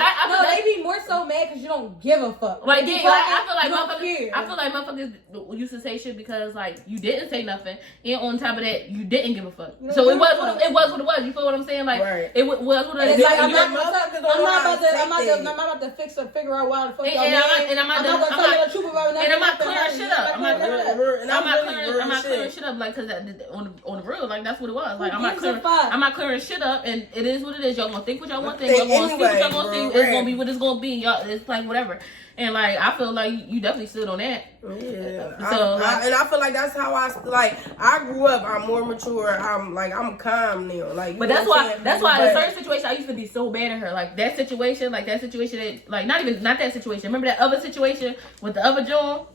like- they be more so mad because you don't give a fuck. Like, You yeah, like, fucking- I feel like you don't motherfuckers. care. I feel like motherfuckers used to say shit because like you didn't say nothing, and on top of that, you didn't give a fuck. You don't So it give was a fuck. it was what it was. You feel what I'm saying? Like Right. it was what it It's is. like I'm Yeah, not motherfuckers don't I'm know not how about to to I'm take not things. about to fix or figure out why the fuck And y'all I'm mad. not- and I'm not I'm done- not gonna I'm tell you not- the truth about nothing. And I'm not nothing, clearing nothing, shit up. I'm not nothing, clearing- nothing. and I'm not really clearing. real I'm not clearing shit. shit up like because on the real like that's what it was. Like Who I'm not gives clearing. a fuck? I'm not clearing shit up, and it is what it is. Y'all gonna think what y'all want to think. Think Y'all gonna see what anyway, y'all gonna bro, think. It's gonna right. be what it's gonna be. Y'all, it's like whatever. And like I feel like you definitely stood on that. Yeah, So, and I feel like that's how I grew up. I'm more mature. I'm calm now. Like, you But know that's what I'm why saying? that's why in But- certain situations I used to be so bad at her. Like that situation that like not that situation. Remember that other situation with the other John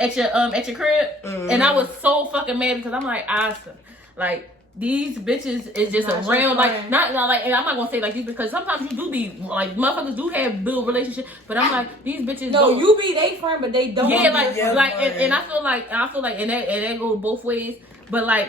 at your crib? Mhm. And I was so fucking mad because I'm like, Asa, like these bitches is just Not your around like friend. not like, and I'm not gonna say like these because sometimes you do be like motherfuckers do have build relationship, but I'm like these bitches No, don't. you be they friend, but they don't. Yeah, be like, your friend. like, and I feel like, and that goes both ways. But like,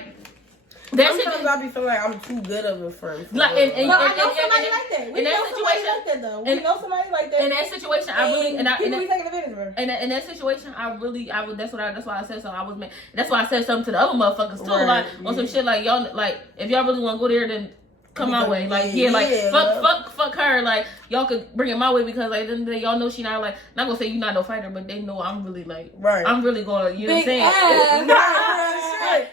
that shit, Sometimes I be feeling like I'm too good of a friend. for Like, real. and- But I and- know and- somebody and- like that. We in that know somebody situation- like that though. We and- know somebody like that. in that situation, I really, and I, people and be taking advantage of her. in that situation, I would. That's why I said something. I was mad. That's why I said something to the other motherfuckers too. Right, Like on some yeah. shit. Like y'all, like if y'all really want to go there, then come my way. Like Yeah, like yeah. fuck her. Like y'all could bring it my way because like then y'all know she not like not gonna say you not no fighter, but they know I'm really like Right. I'm really gonna you know Big what I'm saying. ass.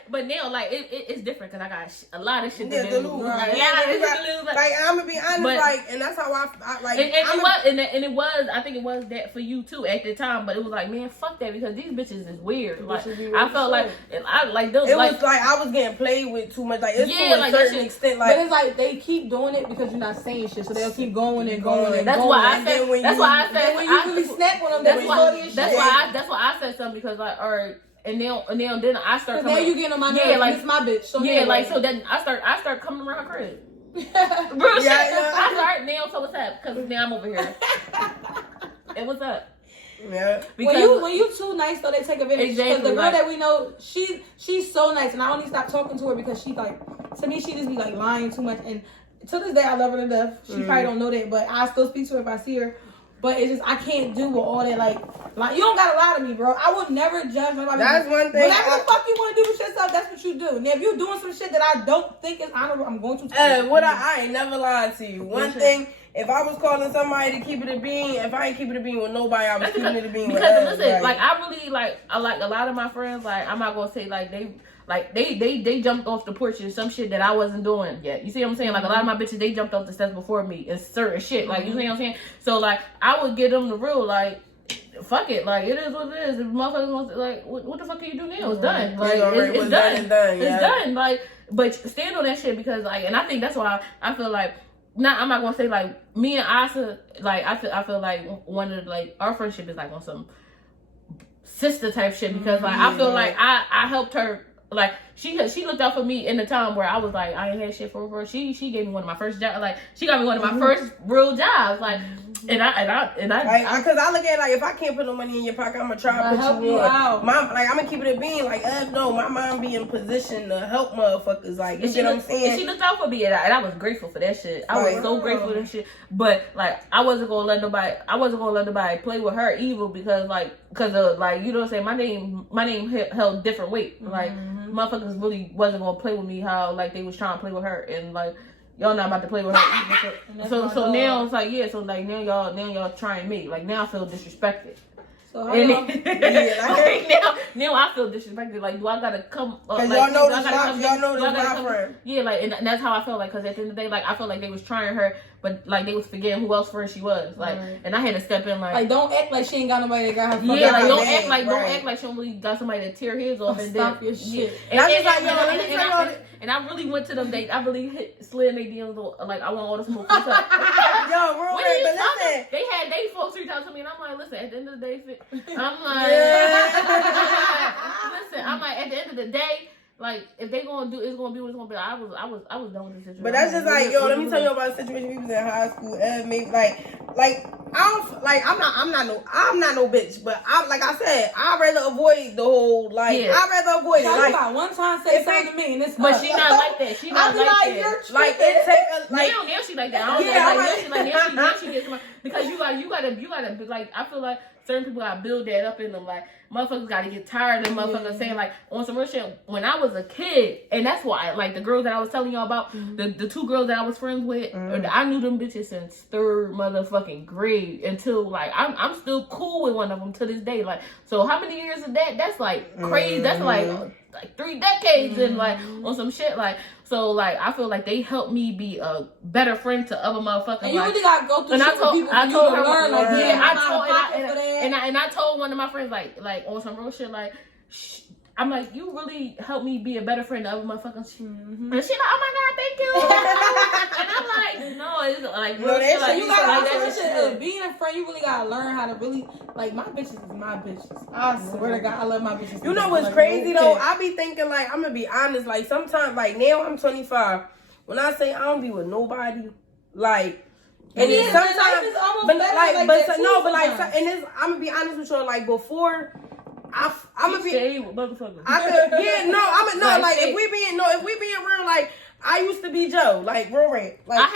But now, like, it's different because I got a lot of shit Yeah, to to lose. lose. Like, Right. yeah, I got shit to lose. Like, I'm gonna be honest, But- like, and that's how I like. And I'm it was, I think it was that for you too at the time, but it was like, man, fuck that because these bitches is weird. Like, Bitches be weird I as felt like, shit. and I like those, It like, was like I was getting played with too much. Like it's Yeah, to a like, that certain shit- extent. But Like it's like they keep doing it because you're not saying shit, so they'll keep going and Going. going and that's going. why I and then said, when that's you- why I said, And when you really snap on them, they that's be why, funny as that's shit. why I said something because like, all right, and then I start Cause now coming, you getting on my Yeah, nerves. like- It's my bitch. So yeah, anyway. like so then I start coming around her crib. Real shit. Yeah. I start now. So what's up? Because now I'm over here. And what's up? yeah, Because when you too nice though, they take advantage. Because Exactly, the girl like- that we know, she's so nice, and I only stop talking to her because she like to me she just be like lying too much. And to this day, I love her to death. She probably don't know that, but I still speak to her if I see her. But it's just I can't do with all that like you don't gotta lie to me, bro. I would never judge nobody. That's one thing Whatever I- the fuck you want to do with yourself, that's what you do. Now if you're doing some shit that I don't think is honorable, I'm going to. tell you. what I ain't never lied to you. One shit. thing, if I was calling somebody to keep it a bean, if I ain't keeping it a bean with nobody, I was keeping it a bean with because us. listen, like I really I like a lot of my friends. Like I'm not gonna say they jumped off the porch and some shit that I wasn't doing yet. You see what I'm saying? Like a lot of my bitches, they jumped off the steps before me and certain shit. Like you see what I'm saying? So like I would give them the real like. Fuck it, like it is what it is. If motherfuckers want to, like, what the fuck can you do now? It's done. Like it's done. And done. It's done. Like, but stand on that shit because like, and I think that's why I feel like. I'm not gonna say like me and Asa. Like I feel like one of like our friendship is like on some sister type shit because like I feel like I helped her. Like she looked out for me in the time where I was like I ain't had shit for her. She gave me one of my first jobs. Like she got me one of my first real jobs. Like and I because I look at it like if I can't put no money in your pocket, I'm gonna try to put you on. I'm gonna keep it a bean. Like no, my mom be in position to help motherfuckers. Like you get what I'm saying. And she looked out for me and I was grateful for that shit. I was so grateful for that shit. But like I wasn't gonna let nobody play with her evil because of like you know what I'm saying. My name held different weight. Like motherfuckers really wasn't gonna play with me how like they was trying to play with her and like y'all not about to play with her either. So now it's like so like now y'all trying me. Like now I feel disrespected. So how and y'all, now I feel disrespected. Like do I gotta come? Because like, y'all know this my friend. Yeah, like and that's how I felt like. Because at the end of the day, like I felt like they was trying her, but like they was forgetting who else friend she was. Like, and I had to step in. Like don't act like she ain't got nobody that got her. Yeah, like don't act like she only got somebody to tear his off and stop your shit. And I really went to them dates. I really slid in their DMs like I want all the smoke. Yo, real quick, but listen. They folks reached out to me and I'm like, listen, at the end of the day, I'm like, listen, I'm like, at the end of the day, like if they gonna do, it's gonna be what it's gonna be. I was done with this situation. But that's just like, yo, let me tell you about a situation we was in high school. Maybe I'm not no bitch, but like I said, I'd rather avoid the whole I'd rather avoid it. Like about one time say something to me and it's but she not like that. She not like that. Like it take a now she like that. I don't know. Now she gets somebody because you gotta like I feel like certain people gotta build that up in them. Like motherfuckers gotta get tired of motherfuckers saying like on some real shit. When I was a kid, and that's why like the girls that I was telling y'all about, the two girls that I was friends with, I knew them bitches since third motherfucking grade until like I'm still cool with one of them to this day. Like so, how many years of that? That's like crazy. That's like 3 decades and like on some shit like. So like I feel like they helped me be a better friend to other motherfuckers. And you really gotta go through. And I told her learn like I told one of my friends like on some real shit like I'm like you really helped me be a better friend to other motherfuckers. And she like oh my god thank you. And I'm like no it's like real shit, like you gotta being a friend you really gotta learn how to really like my bitches is my bitches. I swear to God I love my bitches. You know what's crazy though? I be thinking like I'm gonna be honest like sometimes like now I'm 25. When I say I don't be with nobody like. And then sometimes, I'm gonna be honest with you. Like before, I'm gonna be. Motherfucker. If we being real, like I used to be Joe, like real rap. Like I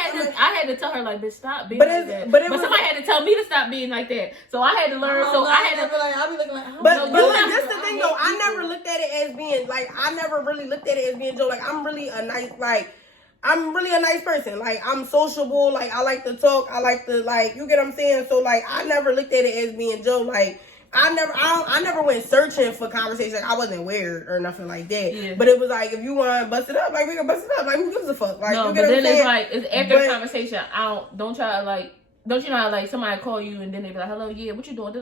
had to tell her like, bitch, stop being like that. But somebody had to tell me to stop being like that. So I had to learn. I'll be looking like. But that's the thing though. I never looked at it as being like. I never really looked at it as being Joe. Like I'm really a nice person. Like I'm sociable. Like I like to talk. I like to like you get what I'm saying. So like I never looked at it as being Joe. Like I never went searching for conversation. Like I wasn't weird or nothing like that. Yeah. But it was like if you want to bust it up, like we can bust it up. Like who gives a fuck? Like no, you get but what then it's like it's after the conversation. Don't try to like. Don't you know how like somebody call you and then they be like, hello, yeah, what you doing?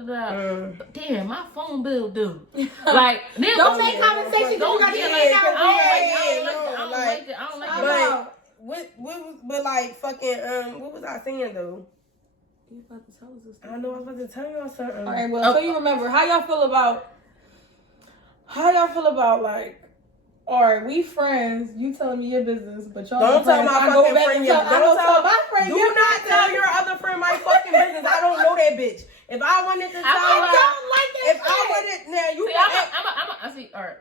Damn, my phone bill due. Like, don't take conversation. Don't like it. I don't like it. But like fucking what was I saying though? You about to tell us this? I know I was about to tell y'all something. All right, well, so you remember how y'all feel about like. Alright, we friends. You telling me your business, but y'all don't tell my fucking friend. Don't tell my friend. Do not tell your other friend my fucking business. I don't know that bitch. If I wanted to tell her, if I wanted, now you. I see. Alright.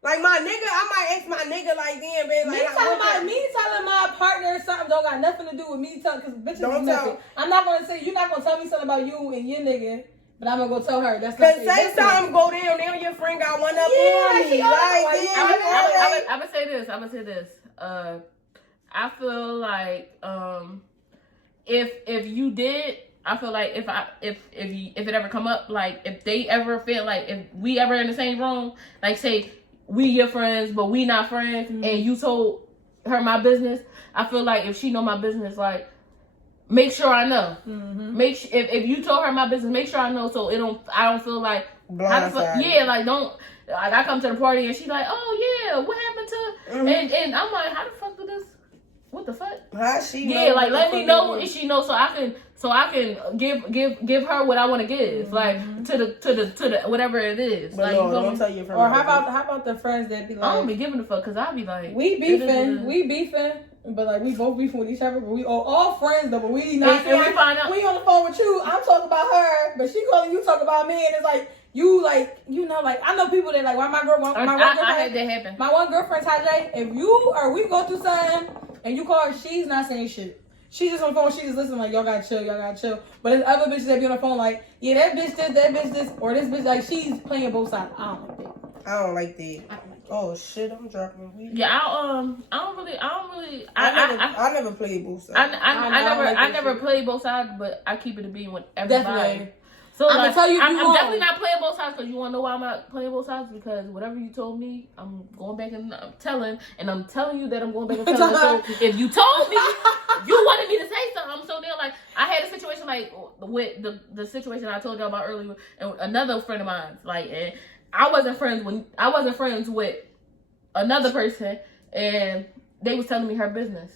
Like my nigga, I might ask my nigga like, damn, babe. Like, me telling my partner something don't got nothing to do with me telling, because bitches don't is nothing. I'm not gonna say you're not gonna tell me something about you and your nigga. But I'm gonna go tell her. That's not. Cause say something go down. Now your friend got one up on me. I'm gonna say this. I feel like if you did, I feel like if it ever come up, like if they ever feel like if we ever in the same room, like say we your friends but we not friends, and you told her my business, I feel like if she know my business, like make sure I know. If you told her my business, make sure I know, so I don't feel like like don't like I come to the party and she like, oh yeah, what happened to and I'm like, how the fuck did this? What the fuck? How she Yeah, like let me know if she knows, so I can give her what I want to give, like to the whatever it is. But like no, don't tell your friend. Or how about the friends that be like, I don't be giving a fuck because I be like, we beefing, but like we both beefing with each other, but we all friends though, but we not. And we find out we on the phone with you. I'm talking about her, but she calling you talking about me, and it's like you like like I know people that like why my girlfriend. I had that happen. My one girlfriend Tajay, if you or we go through something and you call her, she's not saying shit. She's just on the phone. She just listening like y'all gotta chill. But there's other bitches that be on the phone like, yeah, that bitch this, or this bitch like she's playing both sides. I don't like that. Oh shit, I'm dropping weed. Yeah, I don't really. I never played both sides. I never played both sides, but I keep it a being with everybody. Definitely. So I'm like, tell you, I'm definitely not playing both sides, because you want to know why I'm not playing both sides? Because whatever you told me, I'm going back and I'm telling you that I'm going back and telling. So if you told me, you wanted me to say something. So then, like, I had a situation like with the situation I told y'all about earlier, and another friend of mine, like, and I wasn't friends with another person, and they was telling me her business.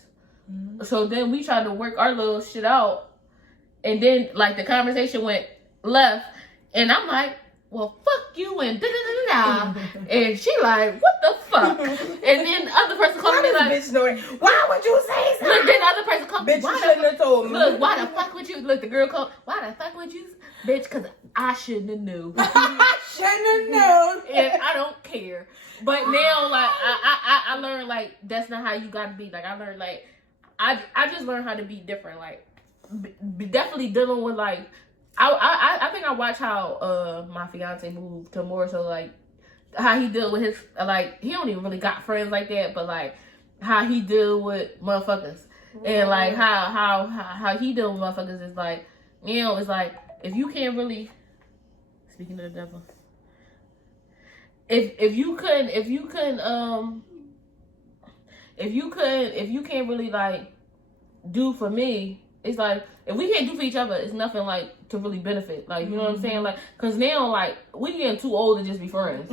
So then we tried to work our little shit out, and then like the conversation went left, and I'm like, well, fuck you, and da-da-da-da-da. And she like, what the fuck? And then the other person called me like, bitch why would you say something? Look, then the other person called me, bitch, you shouldn't have told me. Look, why the fuck would you? Look, the girl called, why the fuck would you? Bitch, because I shouldn't have knew. I shouldn't have known. And I don't care. But now, like, I learned, like, that's not how you gotta be. Like, I learned, like, I just learned how to be different. Like, definitely dealing with, like, I think I watched how my fiance moved to more so, like, how he deal with his, like, he don't even really got friends like that, but, like, how he deal with motherfuckers. And, like, how he deal with motherfuckers is, like, you know, it's like, if you can't really, speaking of the devil, if you can't really like do for me, it's like if we can't do for each other, it's nothing like to really benefit. Like, you know what I'm saying? Like, cause now like we getting too old to just be friends.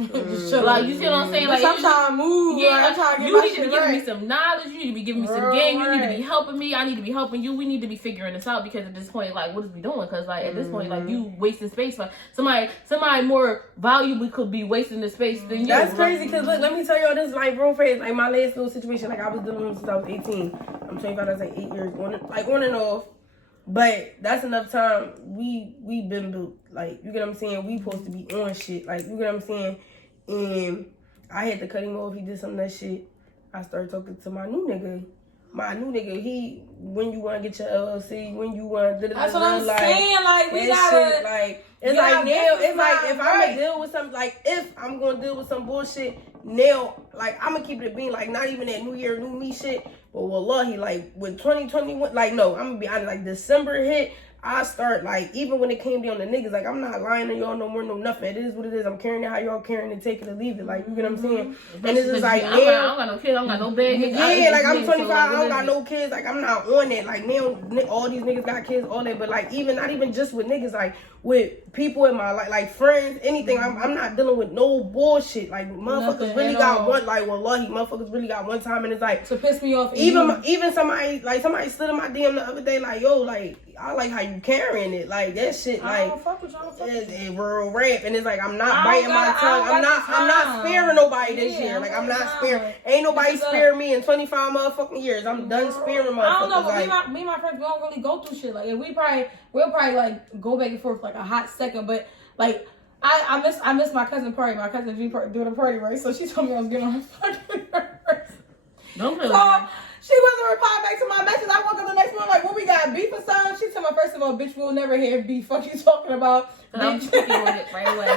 Like, you see what I'm saying? Like, I'm trying to move. Yeah, like, I'm trying to get you my need to shit be giving right. me some knowledge. You need to be giving me some game. You need to be helping me. I need to be helping you. We need to be figuring this out, because at this point, like, what is we doing? Because like at this point, like, you wasting space. Like somebody more valuable could be wasting the space than you. That's crazy. Cause look, let me tell y'all this, like, real fast. Like, my last little situation, like, I was dealing with since I was 18. I'm 25. That's like 8 years on and off. But that's enough time. We been built. Like, you get what I'm saying? We supposed to be on shit. Like, you get what I'm saying? And I had to cut him off. He did some of that shit. I started talking to my new nigga. He, when you want to get your LLC, when you want to... That's what I'm saying. Like, we gotta... Shit, like, it's like now, it's like, if I'm going to deal with something, like, if I'm going to deal with some bullshit, now, like, I'm going to keep it being, like, not even that New Year, New Me shit, but wallahi, like, with 2021, like, no, I'm going to be honest, like, December hit, I start, like, even when it came down to niggas, like, I'm not lying to y'all no more, no nothing. It is what it is. I'm carrying it how y'all carrying it, take it or leave it. Like, you get what I'm saying? And it's just like, I don't got no kids, I don't got no babies. Yeah, like, I'm 25, I don't got no kids. Like, I'm not on that. Like, now, all these niggas got kids, all that. But, like, even, not even just with niggas, like, with people in my life, like friends, anything. I'm not dealing with no bullshit. Like, motherfuckers really got one, like, wallahi, motherfuckers really got one time, and it's like, to piss me off. Mm-hmm. Somebody slid in my DM the other day, like, yo, like, I like how you carrying it, like, that shit, like, I don't fuck with y'all. it's real rap, and it's like, I'm not biting my tongue. I'm not sparing nobody this year. Like, I'm not sparing. Ain't nobody sparing me in 25 motherfucking years. I'm done sparing motherfuckers. I don't know, but like, me and my friends, we don't really go through shit. Like, we'll probably like go back and forth like a hot second, but like I miss my cousin party. My cousin G doing a party, right? So she told me I was getting on her fucking nerves. Don't play So She wasn't replying back to my message. I woke up the next morning like, what we got, beef or something? She told me, first of all, bitch, we'll never have beef. Fuck you talking about, I'm bitch. speaking with it right away.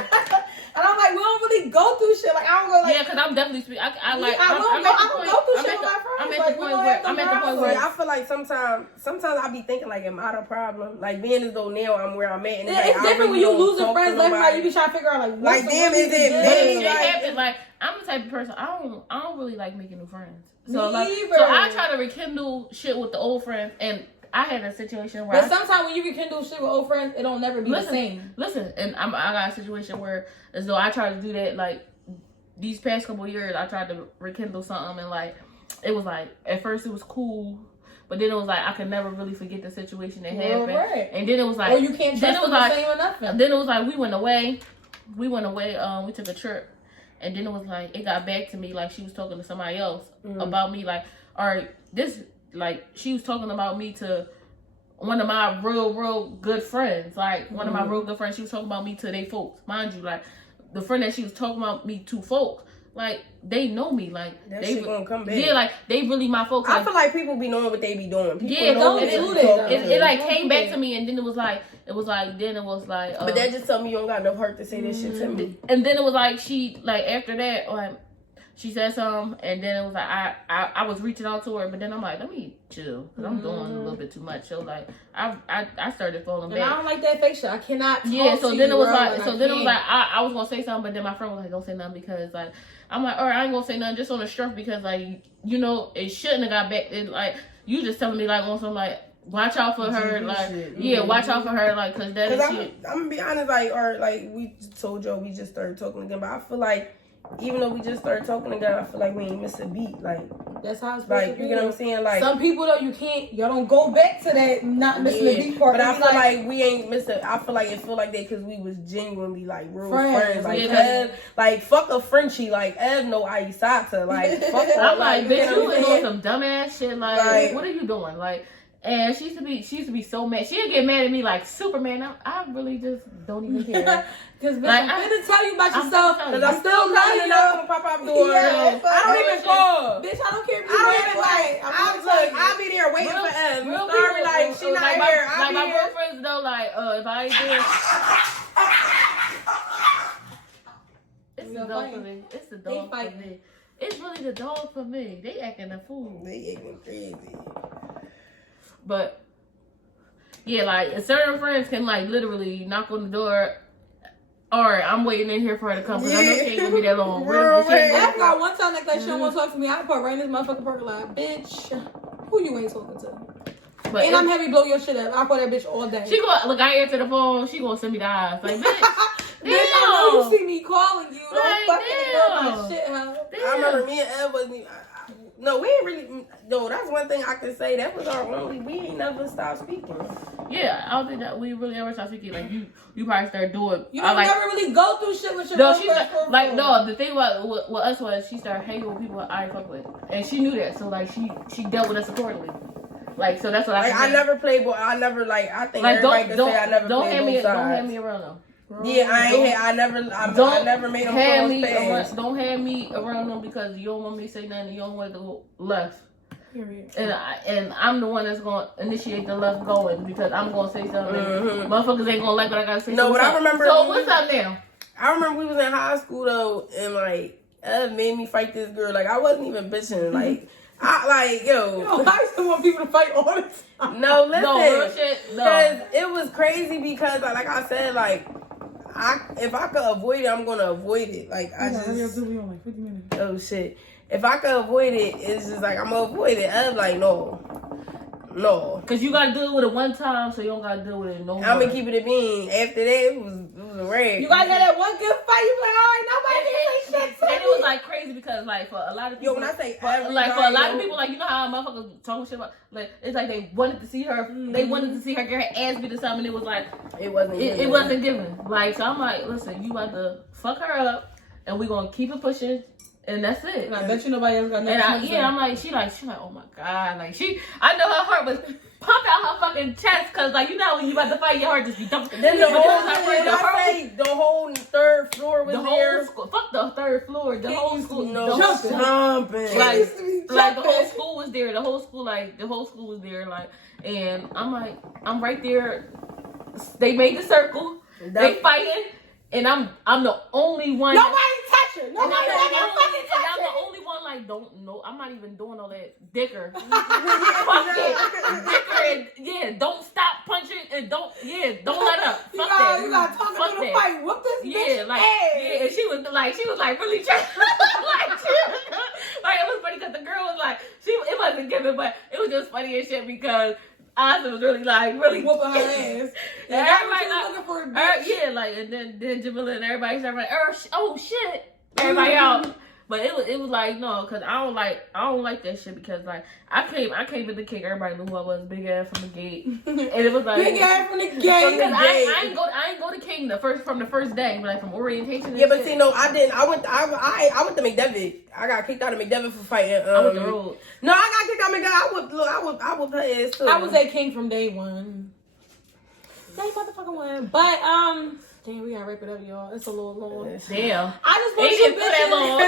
And I'm like, we don't really go through shit. Like, I don't go like. Yeah, because I'm definitely speaking. I like. I don't go through shit with my friends. I'm at Like, the we point don't where have I'm no at the point problem. where I feel like sometimes I be thinking like, am I the problem? Like being as though now I'm where I'm at. And like, It's I different really when you don't losing talk to friends left and right. nobody. You be trying to figure out like, what's Like, the damn, one is you it did? me? shit Like- happen. Like I'm the type of person. I don't really like making new friends. So Me like, either. so I try to rekindle shit with the old friends, and I had a situation where But sometimes when you rekindle shit with old friends, it don't never be the same. Listen, and I got a situation where as though I tried to do that like these past couple years. I tried to rekindle something, and like it was like at first it was cool, but then it was like I could never really forget the situation that happened. Right. And then it was like, Or you can't then trust it was them like, the same or nothing. then it was like we went away. We took a trip, and then it was like it got back to me like she was talking to somebody else about me. Like, or this like she was talking about me to one of my real good friends. Like one of my real good friends, she was talking about me to they folks. Mind you, like the friend that she was talking about me to folks, like they know me. Like That they shit gonna come back. Yeah, like they really my folks. I Like, feel like people be knowing what they be doing. People yeah, know and what they do be that, talking though. to. it like Don't came do back that. to me, and then it was like But that just tell me you don't got enough hurt to say this shit to me. and then it was like she like after that like she said something, and then it was like I was reaching out to her, but then I'm like, let me chill because I'm doing a little bit too much. So like I started falling And I back. don't like that fake shit. I cannot. Yeah, talk so to then you, it was bro, like, and so I then it was can't. like, I was gonna say something, but then my friend was like, don't say nothing because like, I'm like, all right, I ain't gonna say nothing just on the strength because like, you know, it shouldn't have got back. It, like, you just telling me like on some like, watch out for her, like, shit. yeah, watch out for her, like, cause that is Cause shit. I'm gonna be honest, like, or like we told y'all we just started talking again, but I feel like even though we just started talking again, I feel like we ain't missed a beat. Like, That's how it's supposed like to be. you know what I'm saying? Like, Some people though, you can't. Y'all don't go back to that not missing the beat part. but I It's feel like we ain't missed it. I feel like it feel like that because we was genuinely like real friends. Like, Yeah, Ev, like fuck a Frenchie. Like Ev no Aisata. Like fuck her. I'm like, bitch, know you what I'm was saying? on some dumbass shit. Like, what are you doing? Like, and she used to be so mad. She'd get mad at me like Superman. I really just don't even care. Because bitch, Like, I'm gonna tell you about I'm yourself. gonna tell Cause I'm still love knocking you. on the pop-up door. Yeah, I don't even call. Bitch, I don't care if you I don't mad, even like. I'll be there waiting for Ev. Real Sorry, people, like she not like here. My, I'll like be my here. girlfriends though, like if I ain't there, it's the No dog fighting. for me. It's the dog for fighting. me. It's really the dog for me. They acting a fool. They acting crazy. But yeah, like certain friends can like literally knock on the door. All right, I'm waiting in here for her to come because I know she ain't gonna be that long. Real She ain't I gonna- got one time like she don't want to talk to me. I put right in this motherfucking parking lot. Bitch, who you ain't talking to? But And I'm heavy blow your shit up. I call that bitch all day. she gonna look. I answer the phone. She gonna send me the eyes. Like bitch, Bitch, I know you see me calling you. Don't Like, fucking ignore damn. my shit, huh? I remember me and Ev wasn't even. No, we ain't really. No, that's one thing I can say. That was our only. We ain't never stopped speaking. Yeah, I don't think that we really ever start speaking. Like you probably start doing. You I don't like. never really go through shit with your No, own she friends for like real. no. The thing about with us was she started hanging with people I ain't fuck with, and she knew that. So like she dealt with us accordingly. Like so that's what Like I. I never played, but I never like. I think like everybody can say I never don't played hand both me sides. don't hand me around them. Yeah, I ain't. I never made them hand cross me paths. around, don't hand me around them because you don't want me to say nothing. You don't want to go left. Period. And I'm the one that's gonna initiate the left going because I'm gonna say something. Mhm. Motherfuckers ain't gonna like what I gotta say. No, so but what's I up? remember So when what's we- up now? I remember we was in high school though, and like Ev made me fight this girl. Like I wasn't even bitching. Like I like yo. I used to want people to fight all the time. No, listen. No real shit. No. Because it was crazy because like I said, like if I could avoid it, I'm gonna avoid it. Like I just do me on like 50 minutes. oh shit. If I could avoid it, it's just like I'm gonna avoid it. I'm like no. Cause you gotta deal with it one time, so you don't gotta deal with it no more. I'm gonna keep it a bean. After that, it was a rag. You guys had that one good fight. You be like, all right, nobody can say shit to And me. it was like crazy because like for a lot of people, Yo, when I say like for a lot everybody, of people, like you know how motherfuckers talking shit about, like it's like they wanted to see her, they wanted to see her get her ass beat or something. And it was like it wasn't. it wasn't given. Like so, I'm like, listen, you about to fuck her up, and we gonna keep it pushing. and that's it. And I bet you nobody else got And nothing. I'm like, she like, oh my God, like I know her heart was pump out her fucking chest, cause like you know when you about to fight, your heart just be dumping. Then the whole third floor was the there. whole school, fuck the third floor, the whole school, No the whole jumping. like the whole school was there. The whole school was there. Like, and I'm right there. They made the circle. They fighting, and I'm the only one. Nobody touch her. Nobody I'm the only one like don't know. I'm not even doing all that dicker. Fuck it, dicker. And, don't stop punching and don't let up. Fuck that. You gotta talk Fuck to the that. fight. Whoop this bitch Like ass. and she was like really trying. Like it was funny because the girl was like it wasn't giving, but it was just funny as shit because Ozzy was really whooping her ass. And everybody looking for a bitch. and then Jamila and everybody started like, oh shit, everybody out. But it was like no, cause I don't like that shit because like I came in the kick. Everybody knew who I was, big ass from the gate, and it was like big ass from the gate. Because I ain't go to King from the first day, but like from orientation. And but shit. see, no, I didn't. I went to McDevitt. I got kicked out of McDevitt for fighting. I went the road. No, I got kicked out of McDevitt. I whooped her ass too. I was at King from day one. Day motherfucking one. But damn, we gotta wrap it up, y'all. It's a little long. Damn. I just want Ain't you it for that long?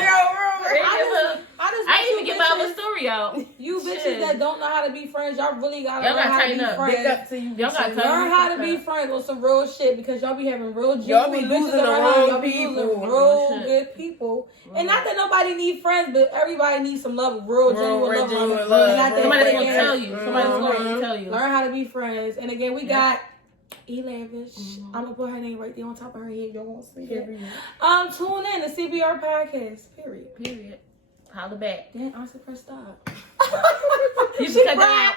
I didn't even get my other story out. You bitches Shit. that don't know how to be friends, y'all really gotta Y'all learn gotta how to tighten be up. friends. Big up to you. Y'all gotta Learn how to be friends with some real shit because y'all be having real Y'all be genuine losing bitches the around. wrong Y'all be people. losing real good people. And not that nobody needs friends, but everybody needs some love, real genuine love. And I think Somebody's again, gonna tell you. Somebody's gonna tell you. learn how to be friends. And again, we got Lavish. I'm gonna put her name right there on top of her head. Y'all won't see it. Tune in to CBR Podcast. Period. Holla back. Then I said press stop. You She can cut that out.